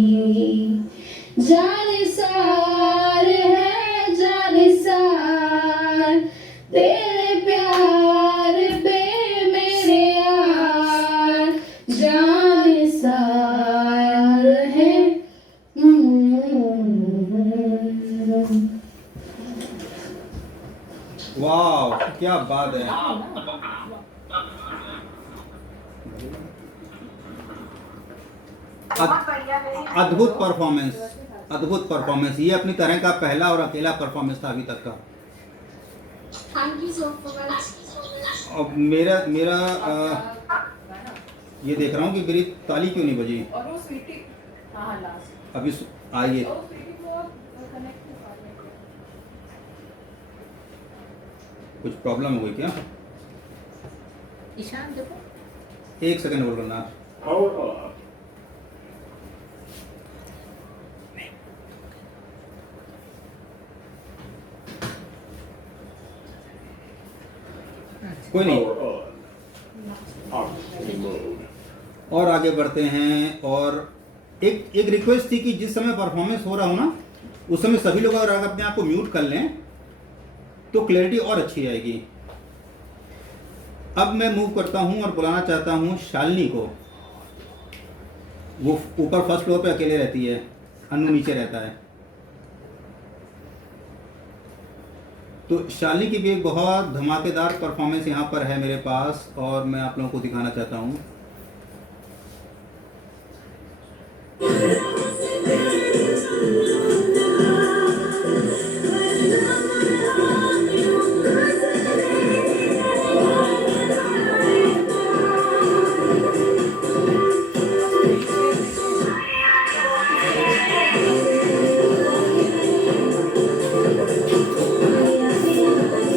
जाने सार है जाने सार तेरे प्यार पे मेरे यार, जाने सार है। वाह, क्या बात है। बहुत बढ़िया, very nice। अद्भुत परफॉर्मेंस, अद्भुत परफॉर्मेंस। ये अपनी तरह का पहला और अकेला परफॉर्मेंस था अभी तक का। Thank you so much. अब मेरा मेरा ये देख रहा हूँ कि मेरी ताली क्यों नहीं बजी। और वो स्वीटी हाँ लास्ट अभी आइए, और स्वीटी को कनेक्ट कर कुछ प्रॉब्लम हो गई क्या? ईशान देखो 1 सेकंड होल्ड करना। कोई नहीं, और आगे बढ़ते हैं। और एक रिक्वेस्ट थी कि जिस समय परफॉर्मेंस हो रहा हो ना, उस समय सभी लोग अगर अपने आप को म्यूट कर लें तो क्लैरिटी और अच्छी आएगी। अब मैं मूव करता हूं और बुलाना चाहता हूं शालिनी को। वो ऊपर फर्स्ट फ्लोर पे अकेले रहती है, अनु नीचे रहता है। तो शालिनी की भी एक बहुत धमाकेदार परफॉर्मेंस यहाँ पर है मेरे पास, और मैं आप लोगों को दिखाना चाहता हूँ।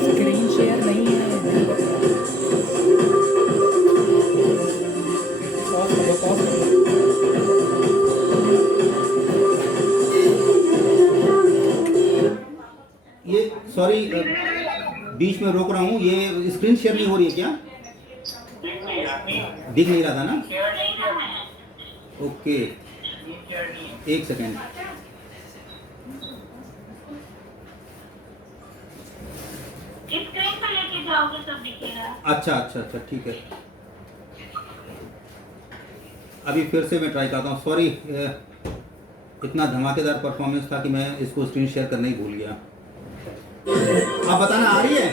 स्क्रीन शेयर नहीं है। ये सॉरी, बीच में रोक रहा हूँ। ये स्क्रीन शेयर नहीं हो रही है क्या? दिख नहीं रहा था ना? Okay, 1 second. स्क्रीन पे लेके जाओगे तब दिखेगा। अच्छा अच्छा अच्छा, ठीक है। अभी फिर से मैं ट्राई करता हूँ। सॉरी, इतना धमाकेदार परफॉर्मेंस था कि मैं इसको स्क्रीन शेयर करना ही भूल गया। आप बताना आ रही है?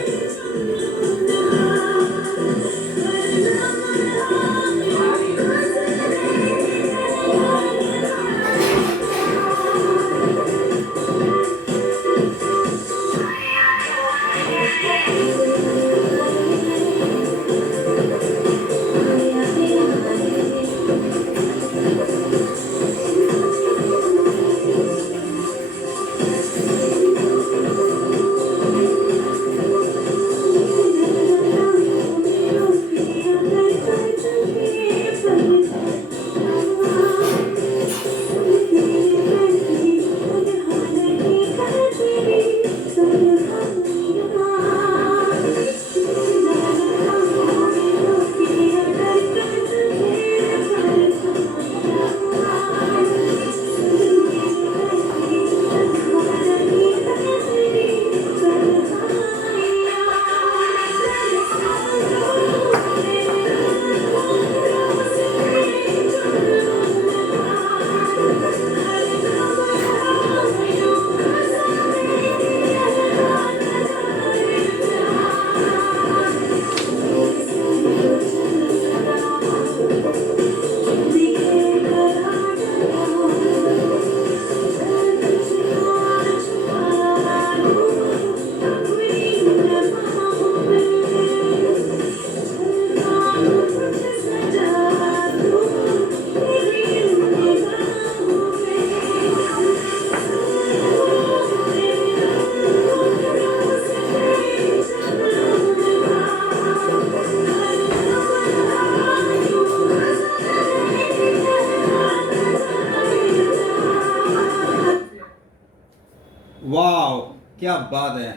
वाह, क्या बात है।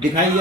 दिखाइए।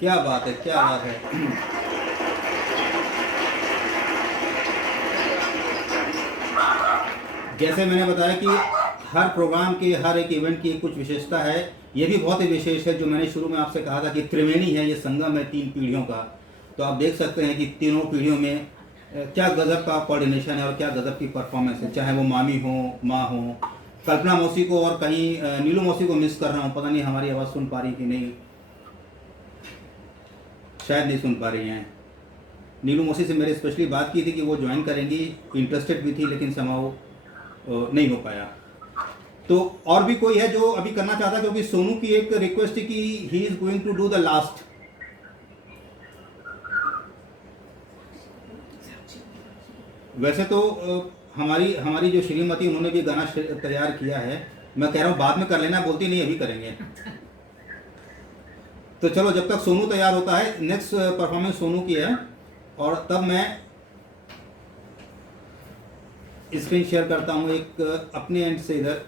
क्या बात है, क्या बात है। जैसे मैंने बताया कि हर प्रोग्राम की, हर एक इवेंट की कुछ विशेषता है। ये भी बहुत ही विशेष है। जो मैंने शुरू में आपसे कहा था कि त्रिवेणी है, ये संगम है 3 पीढ़ियों का। तो आप देख सकते हैं कि तीनों पीढ़ियों में क्या गजब का कोऑर्डिनेशन है और क्या गजब की परफॉर्मेंस है। चाहे वो मामी हो, माँ हो, कल्पना मौसी को, और कहीं नीलू मौसी को मिस कर रहा हूँ, पता नहीं हमारी आवाज़ सुन पा रही कि नहीं, शायद नहीं सुन पा रही हैं। नीलू मौसी से मेरे स्पेशली बात की थी कि वो ज्वाइन करेंगी, इंटरेस्टेड भी थी, लेकिन समाओ नहीं हो पाया। तो और भी कोई है जो अभी करना चाहता है, क्योंकि सोनू की एक रिक्वेस्ट है कि he is going to do the last. वैसे तो हमारी जो श्रीमती, उन्होंने भी गाना तैयार किया है। मैं कह रहा हूँ बाद में कर लेना, बोलती नहीं अभी करेंगे। तो चलो, जब तक सोनू तैयार होता है, नेक्स्ट परफॉर्मेंस सोनू की है, और तब मैं स्क्रीन शेयर करता हूँ एक अपने एंड से इधर।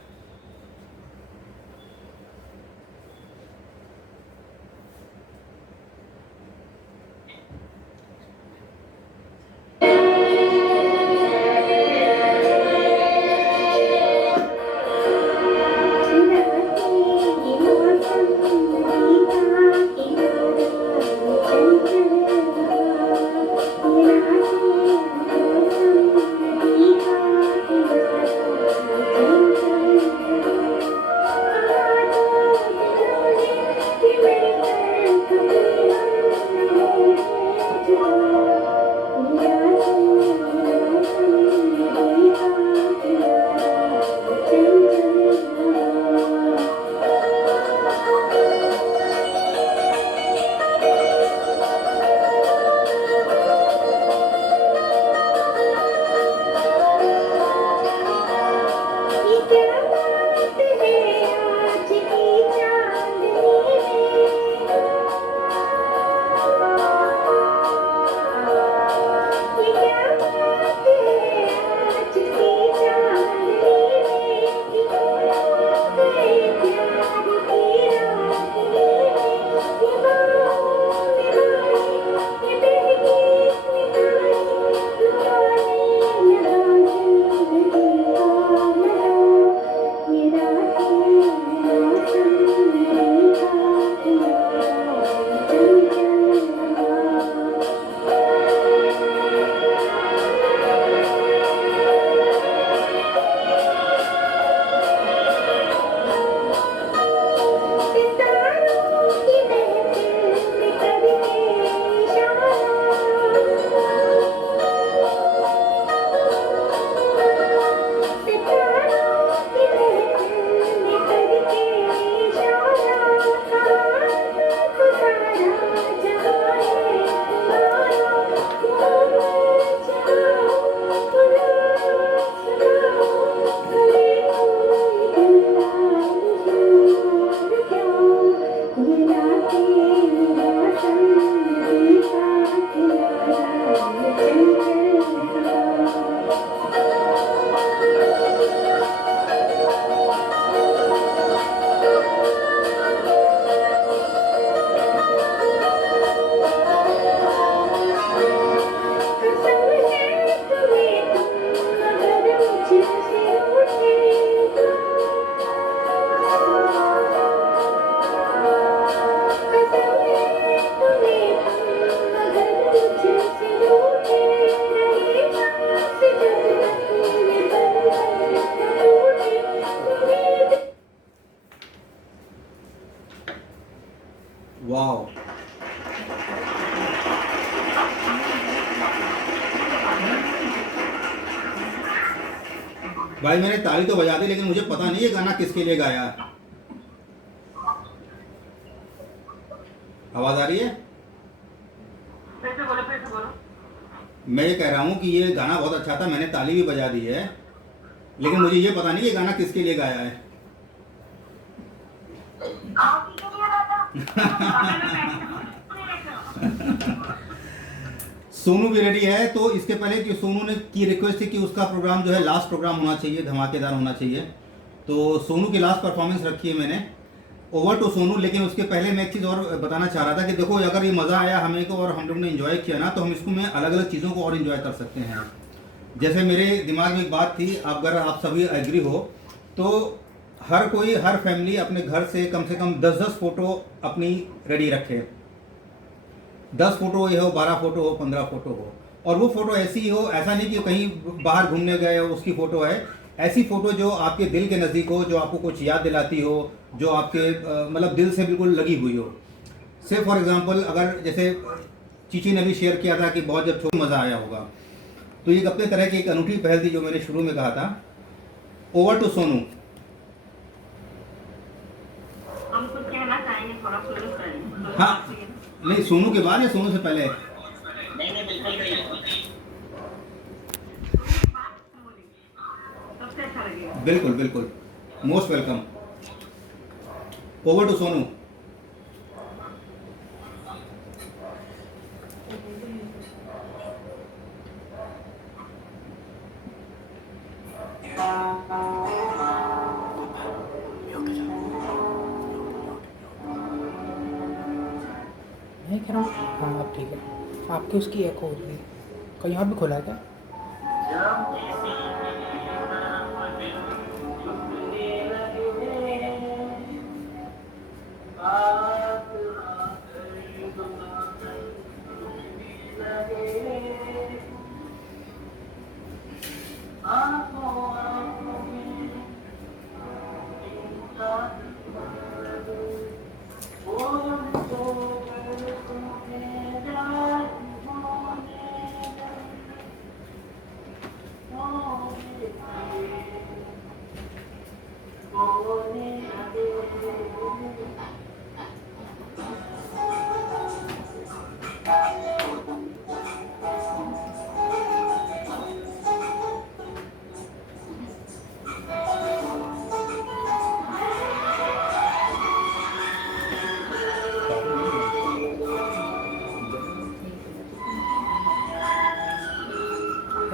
वाओ, भाई मैंने ताली तो बजा दी, लेकिन मुझे पता नहीं ये गाना किसके लिए गाया है। आवाज आ रही है? फिर से बोलो। मैं ये कह रहा हूँ कि ये गाना बहुत अच्छा था, मैंने ताली भी बजा दी है, लेकिन मुझे ये पता नहीं ये गाना किसके लिए गाया है। आप ही के लिए गाता। सोनू भी रेडी है, तो इसके पहले कि सोनू ने की रिक्वेस्ट थी कि उसका प्रोग्राम जो है लास्ट प्रोग्राम होना चाहिए, धमाकेदार होना चाहिए, तो सोनू की लास्ट परफॉर्मेंस रखी है मैंने। Over to Sonu. लेकिन उसके पहले मैं एक चीज़ और बताना चाह रहा था कि देखो, अगर ये मज़ा आया हमें को और हम लोग ने इन्जॉय किया ना, तो हम इसको में अलग अलग चीज़ों को और इन्जॉय कर सकते हैं। जैसे मेरे दिमाग में एक बात थी, अगर आप सभी एग्री हो, तो हर कोई, हर फैमिली अपने घर से कम 10-10 फोटो अपनी रेडी रखे। 10 फोटो ये हो, 12 फोटो हो, 15 फोटो हो, और वो फोटो ऐसी हो, ऐसा नहीं कि कहीं बाहर घूमने गए हो उसकी फ़ोटो है। ऐसी फ़ोटो जो आपके दिल के नज़दीक हो, जो आपको कुछ याद दिलाती हो, जो आपके मतलब दिल से बिल्कुल लगी हुई हो। से फॉर एग्ज़ाम्पल, अगर जैसे चीची ने भी शेयर किया था कि बहुत जब छोटा मज़ा आया होगा, तो ये अपने तरह की एक अनूठी पहल थी जो मैंने शुरू में कहा था। Over to Sonu. हम कुछ कहना चाहेंगे, थोड़ा शुरू करें। हाँ, नहीं, सोनू के बाद या सोनू से पहले? नहीं बिल्कुल नहीं, सबसे अच्छा लगेगा। बिल्कुल बिल्कुल, most welcome. Over to Sonu. मैं कह रहा हूँ हाँ अब ठीक है। आपकी उसकी एक हो रही है, कहीं और भी खोला है क्या?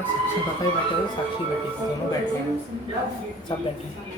साक्षी पापा ही बैठे हुए, साक्षी बैठी थी, दोनों बैठे हैं, सब बैठे हैं।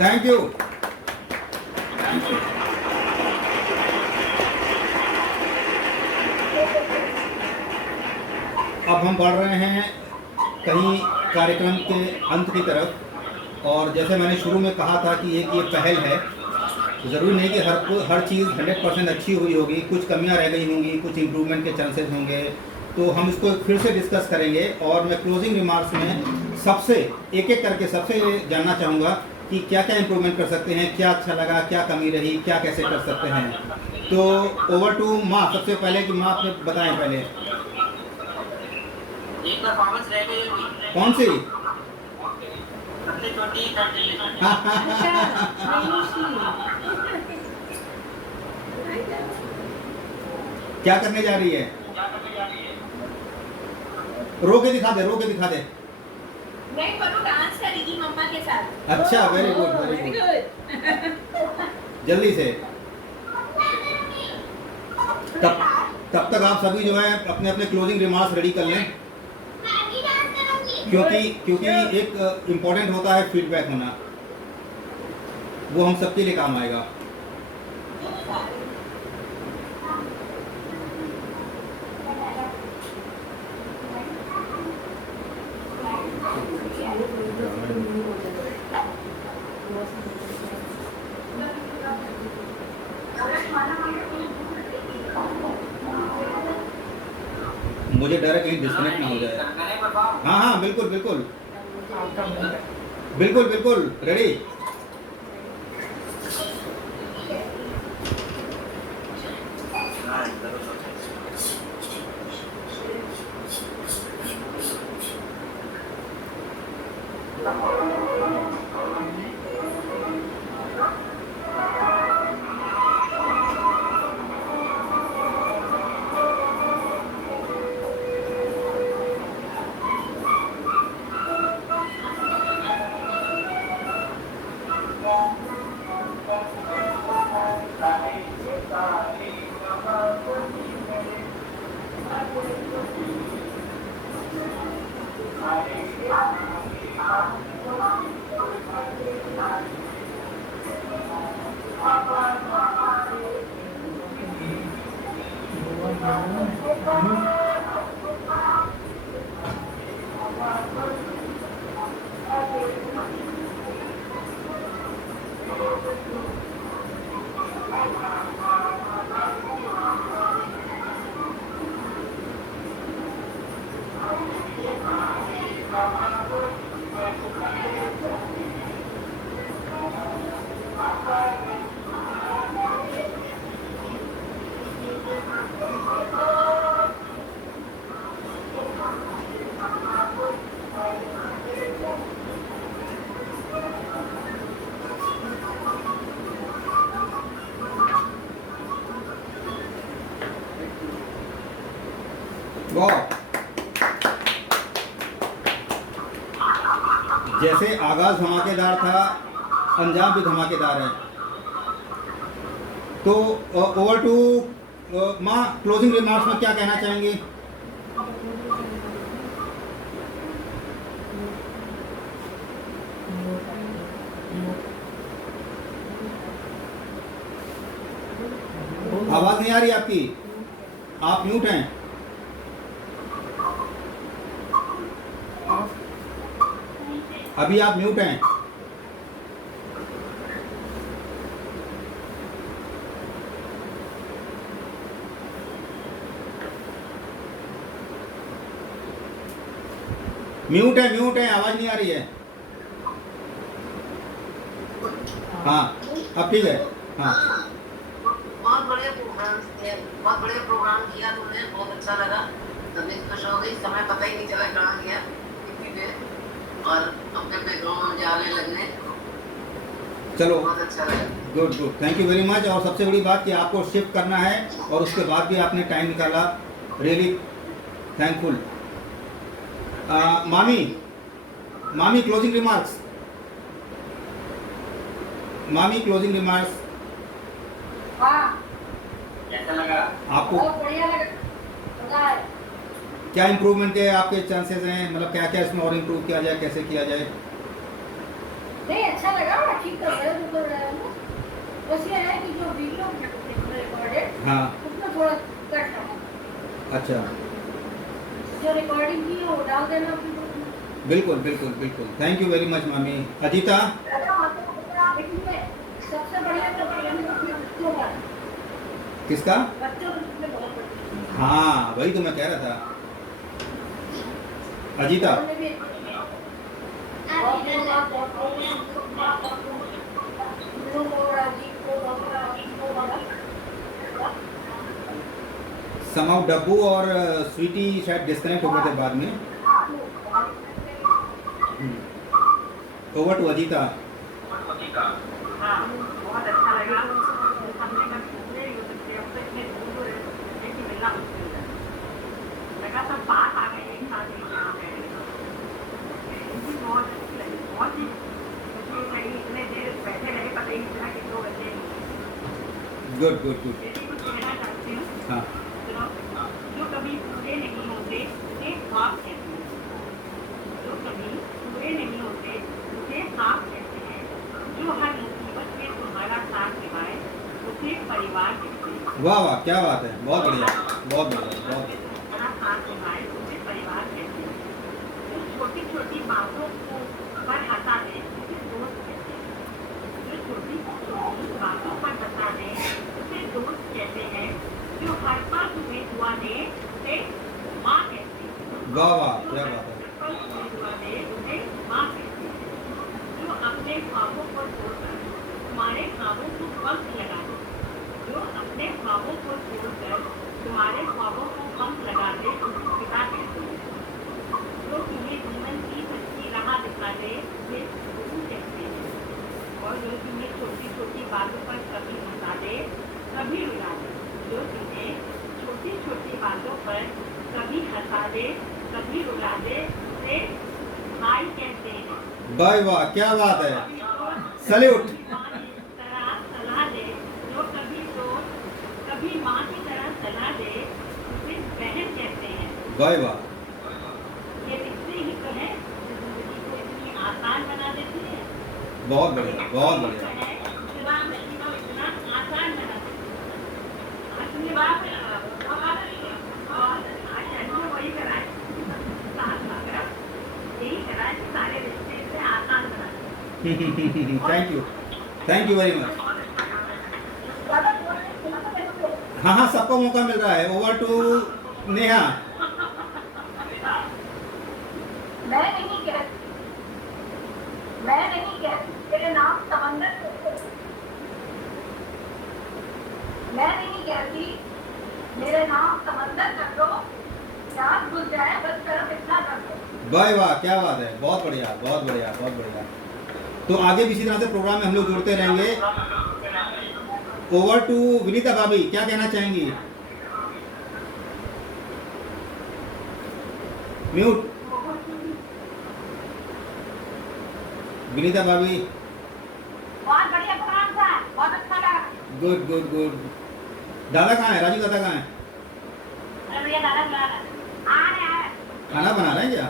Thank you. अब हम बढ़ रहे हैं कहीं कार्यक्रम के अंत की तरफ, और जैसे मैंने शुरू में कहा था कि ये पहल है, ज़रूरी नहीं कि हर चीज़ 100% अच्छी हुई होगी, कुछ कमियां रह गई होंगी, कुछ इम्प्रूवमेंट के चांसेस होंगे, तो हम इसको फिर से डिस्कस करेंगे। और मैं क्लोजिंग रिमार्क्स में सबसे एक एक करके सबसे जानना चाहूँगा कि क्या क्या इम्प्रूवमेंट कर सकते हैं, क्या अच्छा लगा, क्या कमी रही, क्या कैसे कर सकते हैं। तो ओवर टू माँ, सबसे पहले कि माँ आप बताएं पहले। एक परफॉर्मेंस रह गई होगी। कौन सी? सबसे छोटी क्या करने जा रही है? रो के दिखा दे, रो के दिखा दे। नहीं, पर वो डांस करेगी मम्मा के साथ। अच्छा, वेरी गुड, वेरी गुड। जल्दी से। तब तक आप सभी जो है अपने अपने क्लोजिंग रिमार्क्स रेडी कर लें, क्योंकि एक इम्पोर्टेंट होता है फीडबैक होना, वो हम सबके लिए काम आएगा। मुझे डर है कहीं डिस्कनेक्ट ना हो जाए। हाँ हाँ, बिल्कुल बिल्कुल बिल्कुल बिल्कुल रेडी। जैसे आगाज धमाकेदार था, अंजाम भी धमाकेदार है। तो ओवर टू माँ, क्लोजिंग रिमार्क्स में क्या कहना चाहेंगे? आवाज नहीं आ रही आपकी, आप म्यूट हैं। अभी आप म्यूट हैं। म्यूट है, आवाज नहीं आ रही है। हाँ अब ठीक है। हाँ बहुत बढ़िया प्रोग्राम थे, बहुत बढ़िया प्रोग्राम किया तुमने, बहुत अच्छा लगा। तबीयत खुश हो गई, समय पता ही नहीं चला कहाँ गया इतनी देर, और अपने बैकग्राउंड में जाने लगने। चलो बहुत अच्छा लगा। Good, thank you very much. और सबसे बड़ी बात कि आपको शिफ्ट करना है और उसके बाद भी आपने टाइम निकाला, रियली थैंकफुल। मामी क्लोजिंग रिमार्क्स। मामी क्लोजिंग रिमार्क्स। कैसा लगा आपको बढ़िया लगा। क्या इम्प्रूवमेंट के आपके चांसेस हैं, मतलब क्या क्या इसमें और इम्प्रूव किया जाए, कैसे किया जाए? नहीं अच्छा लगा, ठीक कर रहे हो जो कर रहे हो। बस ये है कि जो वीडियो रिकॉर्डेड, हाँ उसमें थोड़ा कट करना। अच्छा, जो रिकॉर्डिंग की है वो डाल देना अपनी ग्रुप में। बिल्कुल। थैंक यू वेरी मच मामी। अजीता, लेकिन सबसे बढ़िया तो बच्चों का, किसका? बच्चों को बहुत बढ़िया। हाँ वही तो मैं कह रहा था। अजीता, समाउ डब्बू और स्वीटी शायद डिस्कनेक्ट हो गए थे बाद में। Over to Ajita. हाँ बहुत अच्छा लगा। हमने कभी इतने दूर लेकिन मिलना मुश्किल है, लगा सब पास आ गए, एक साथ एक जगह पे। बहुत अच्छी लगी, बहुत ही खुशी लगी। इतने देर बैठे रहे, पता ही नहीं चला कि 2 बजे। गुड। यदि कुछ कहना चाहती हूँ, हाँ जो कभी पूरे नहीं होते उसे ख्वाब कहते हैं। जो कभी पूरे नहीं होते उसे ख्वाब कहते हैं। जो हर मुसीबत में तुम्हारा साथ निभाए उसे परिवार कहते हैं। वाह, क्या बात है, बहुत बढ़िया। तुम्हारा साथ निभाए उसे परिवार कहते हैं। जो छोटी छोटी बातों को पर हंसा दे उसे दोस्त कहते हैं। जो छोटी छोटी बातों पर हंसा दे उसे दोस्त कहते हैं। जो हर पल तुम्हें दुआ दे उसे माँ कहते हैं। वाह, क्या बात है। हर पल तुम्हें दुआ दे उसे माँ कहते हैं। जो अपने ख्वाबों को छोड़कर तुम्हारे ख्वाबों को पंख लगा दे, जो अपने ख्वाबों को छोड़कर तुम्हारे ख्वाबों को पंख लगा दे उसे पिता कहते हैं। जो तुम्हें जीवन की सच्ची राह दिखा दे उसे गुरु कहते हैं। और जो तुम्हें छोटी छोटी बातों पर कभी हंसा दे कभी रुला दे, जो तुम्हें छोटी छोटी बातों पर कभी हंसा दे कभी रुला दे उसे भाई कहते हैं। वाह, क्या बात है, सैल्यूट। सलाह दे, जो कभी माँ की तरह सलाह दे उसे बहन कहते हैं। वाह, ये रिश्ते ही तो है जो जिंदगी को इतनी आसान बना देती है। बहुत बढ़िया। इतना आसान बना देती है। अपनी बात और वही कराए, यही कराए कि सारे रिश्ते से आसान बना देती है। Thank you very much. हाँ, सबको मौका मिल रहा है। Over to Neha. मैं नहीं कहती तेरे नाम समंदर, मैं नहीं कहती मेरे नाम समंदर कर दो, प्यास बुझ जाए बस तरफ इतना कर दो। वाह, क्या बात है, बहुत बढ़िया। तो आगे भी इसी तरह से प्रोग्राम में हम लोग जुड़ते रहेंगे। ओवर टू विनीता भाभी, क्या कहना चाहेंगी? म्यूट। विनीता भाभी, बहुत बढ़िया प्रोग्राम था, बहुत अच्छा लगा। Good good good. दादा कहाँ है? राजू दादा कहाँ है? अरे भैया दादा बुला रहा है। आ रहे हैं। खाना बना रहे हैं क्या?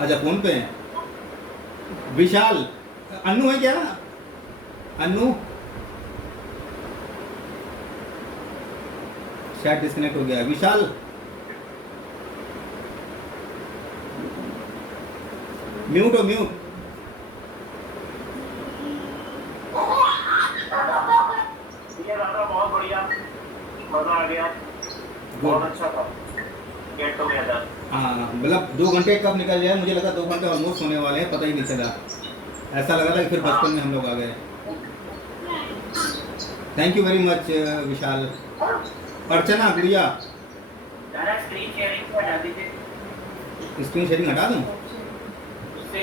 अच्छा फोन पे हैं। विशाल, अन्नू है क्या? अन्नू शायद डिस्कनेक्ट हो गया। विशाल, म्यूट हो म्यूट। ये दादा बहुत बढ़िया, मजा आ गया, बहुत अच्छा था गेट टुगेदर। हाँ मतलब 2 घंटे कब निकल जाए, मुझे लगा 2 घंटे ऑलमोस्ट होने वाले हैं, पता ही नहीं चला। ऐसा लगा था कि फिर बचपन में हम लोग आ गए। थैंक यू वेरी मच विशाल। अर्चना, गुड़िया, दादा स्क्रीन शेयरिंग को हटा दीजिए, स्क्रीन शेयरिंग हटा दूँ? उससे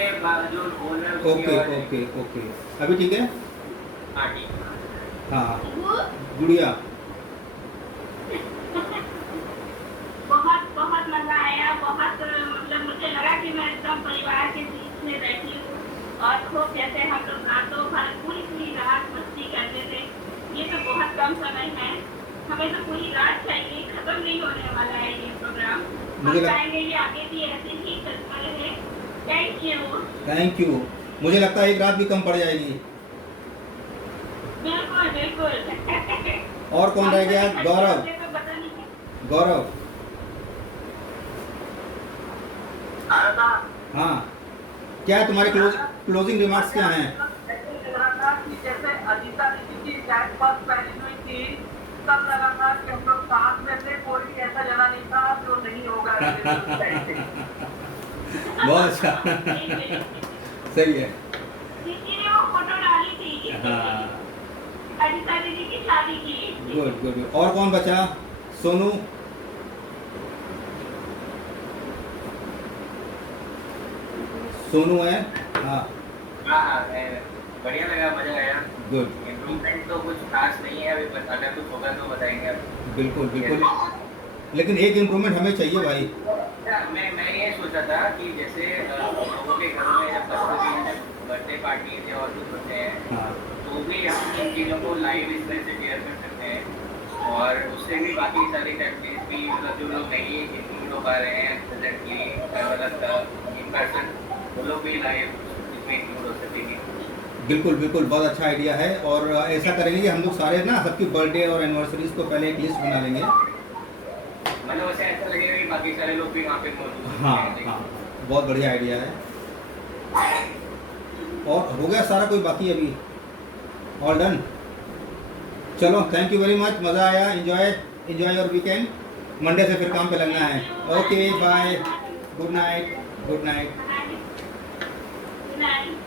जो बोल रहे हैं ओके ओके ओके, अभी ठीक है? हाँ ठीक। हाँ गुड़िया, बहुत बहुत मजा आया, बहुत मतलब मुझे लगा कि मैं एकदम परिवार के बीच में बैठी हूँ और खूब जैसे हम लोग रातों भर पूरी पूरी रात मस्ती करते थे। ये तो बहुत कम समय है, हमें तो पूरी रात चाहिए, खत्म नहीं होने वाला है ये प्रोग्राम। हम चाहेंगे ये आगे भी ऐसे ही चलता रहे। Thank you. Thank you. मुझे लगता है एक रात भी कम पड़ जाएगी। बिल्कुल बिल्कुल। और कौन रह गया? गौरव, गौरव। हाँ, क्या है तुम्हारे क्लोजिंग रिमार्क्स क्या हैं? लग रहा था कि जैसे अजीता दीदी की टैग पर पहनी हुई थी, तब लगा था कि हम लोग साथ में थे, कोई भी ऐसा जना नहीं था जो नहीं होगा। बहुत अच्छा। सही है। दीदी ने वो फोटो डाली थी हाँ अजीता दीदी की शादी की। Good good good. और कौन बचा? सोनू, सोनू है? हाँ हाँ बढ़िया लगा, मजा आया। गुड। इम्प्रूवमेंट तो कुछ खास नहीं है, अभी अगर कुछ होगा तो बताएंगे। बिल्कुल बिल्कुल, लेकिन एक इम्प्रूवमेंट हमें चाहिए भाई। मैं ये सोचा था कि जैसे लोगों के घरों में जब बर्थडे पार्टी या और कुछ होते हैं, हाँ तो भी हम इन चीज़ों को लाइव इस तरह से शेयर कर सकते हैं और उससे भी बाकी सारी फैमिलीज भी, मतलब जो लोग नहीं इंक्लूड हो पा रहे हैं प्रेजेंटली इन पर्सन, वो लोग भी लाइव इसमें इंक्लूड हो सकेंगे। बिल्कुल बिल्कुल, बहुत अच्छा आइडिया है। और ऐसा करेंगे कि हम लोग सारे ना सबकी बर्थडे और एनिवर्सरीज को पहले एक लिस्ट बना लेंगे। मतलब वैसे ऐसा लगेगा कि बाकी सारे लोग भी वहाँ पे मौजूद हैं। हाँ हाँ, बहुत बढ़िया आइडिया है। और हो गया सारा, कोई बाकी अभी? All done. चलो, थैंक यू वेरी मच, मज़ा आया। Enjoy your weekend. मंडे से फिर काम पे लगना है। Okay bye, good night, good night.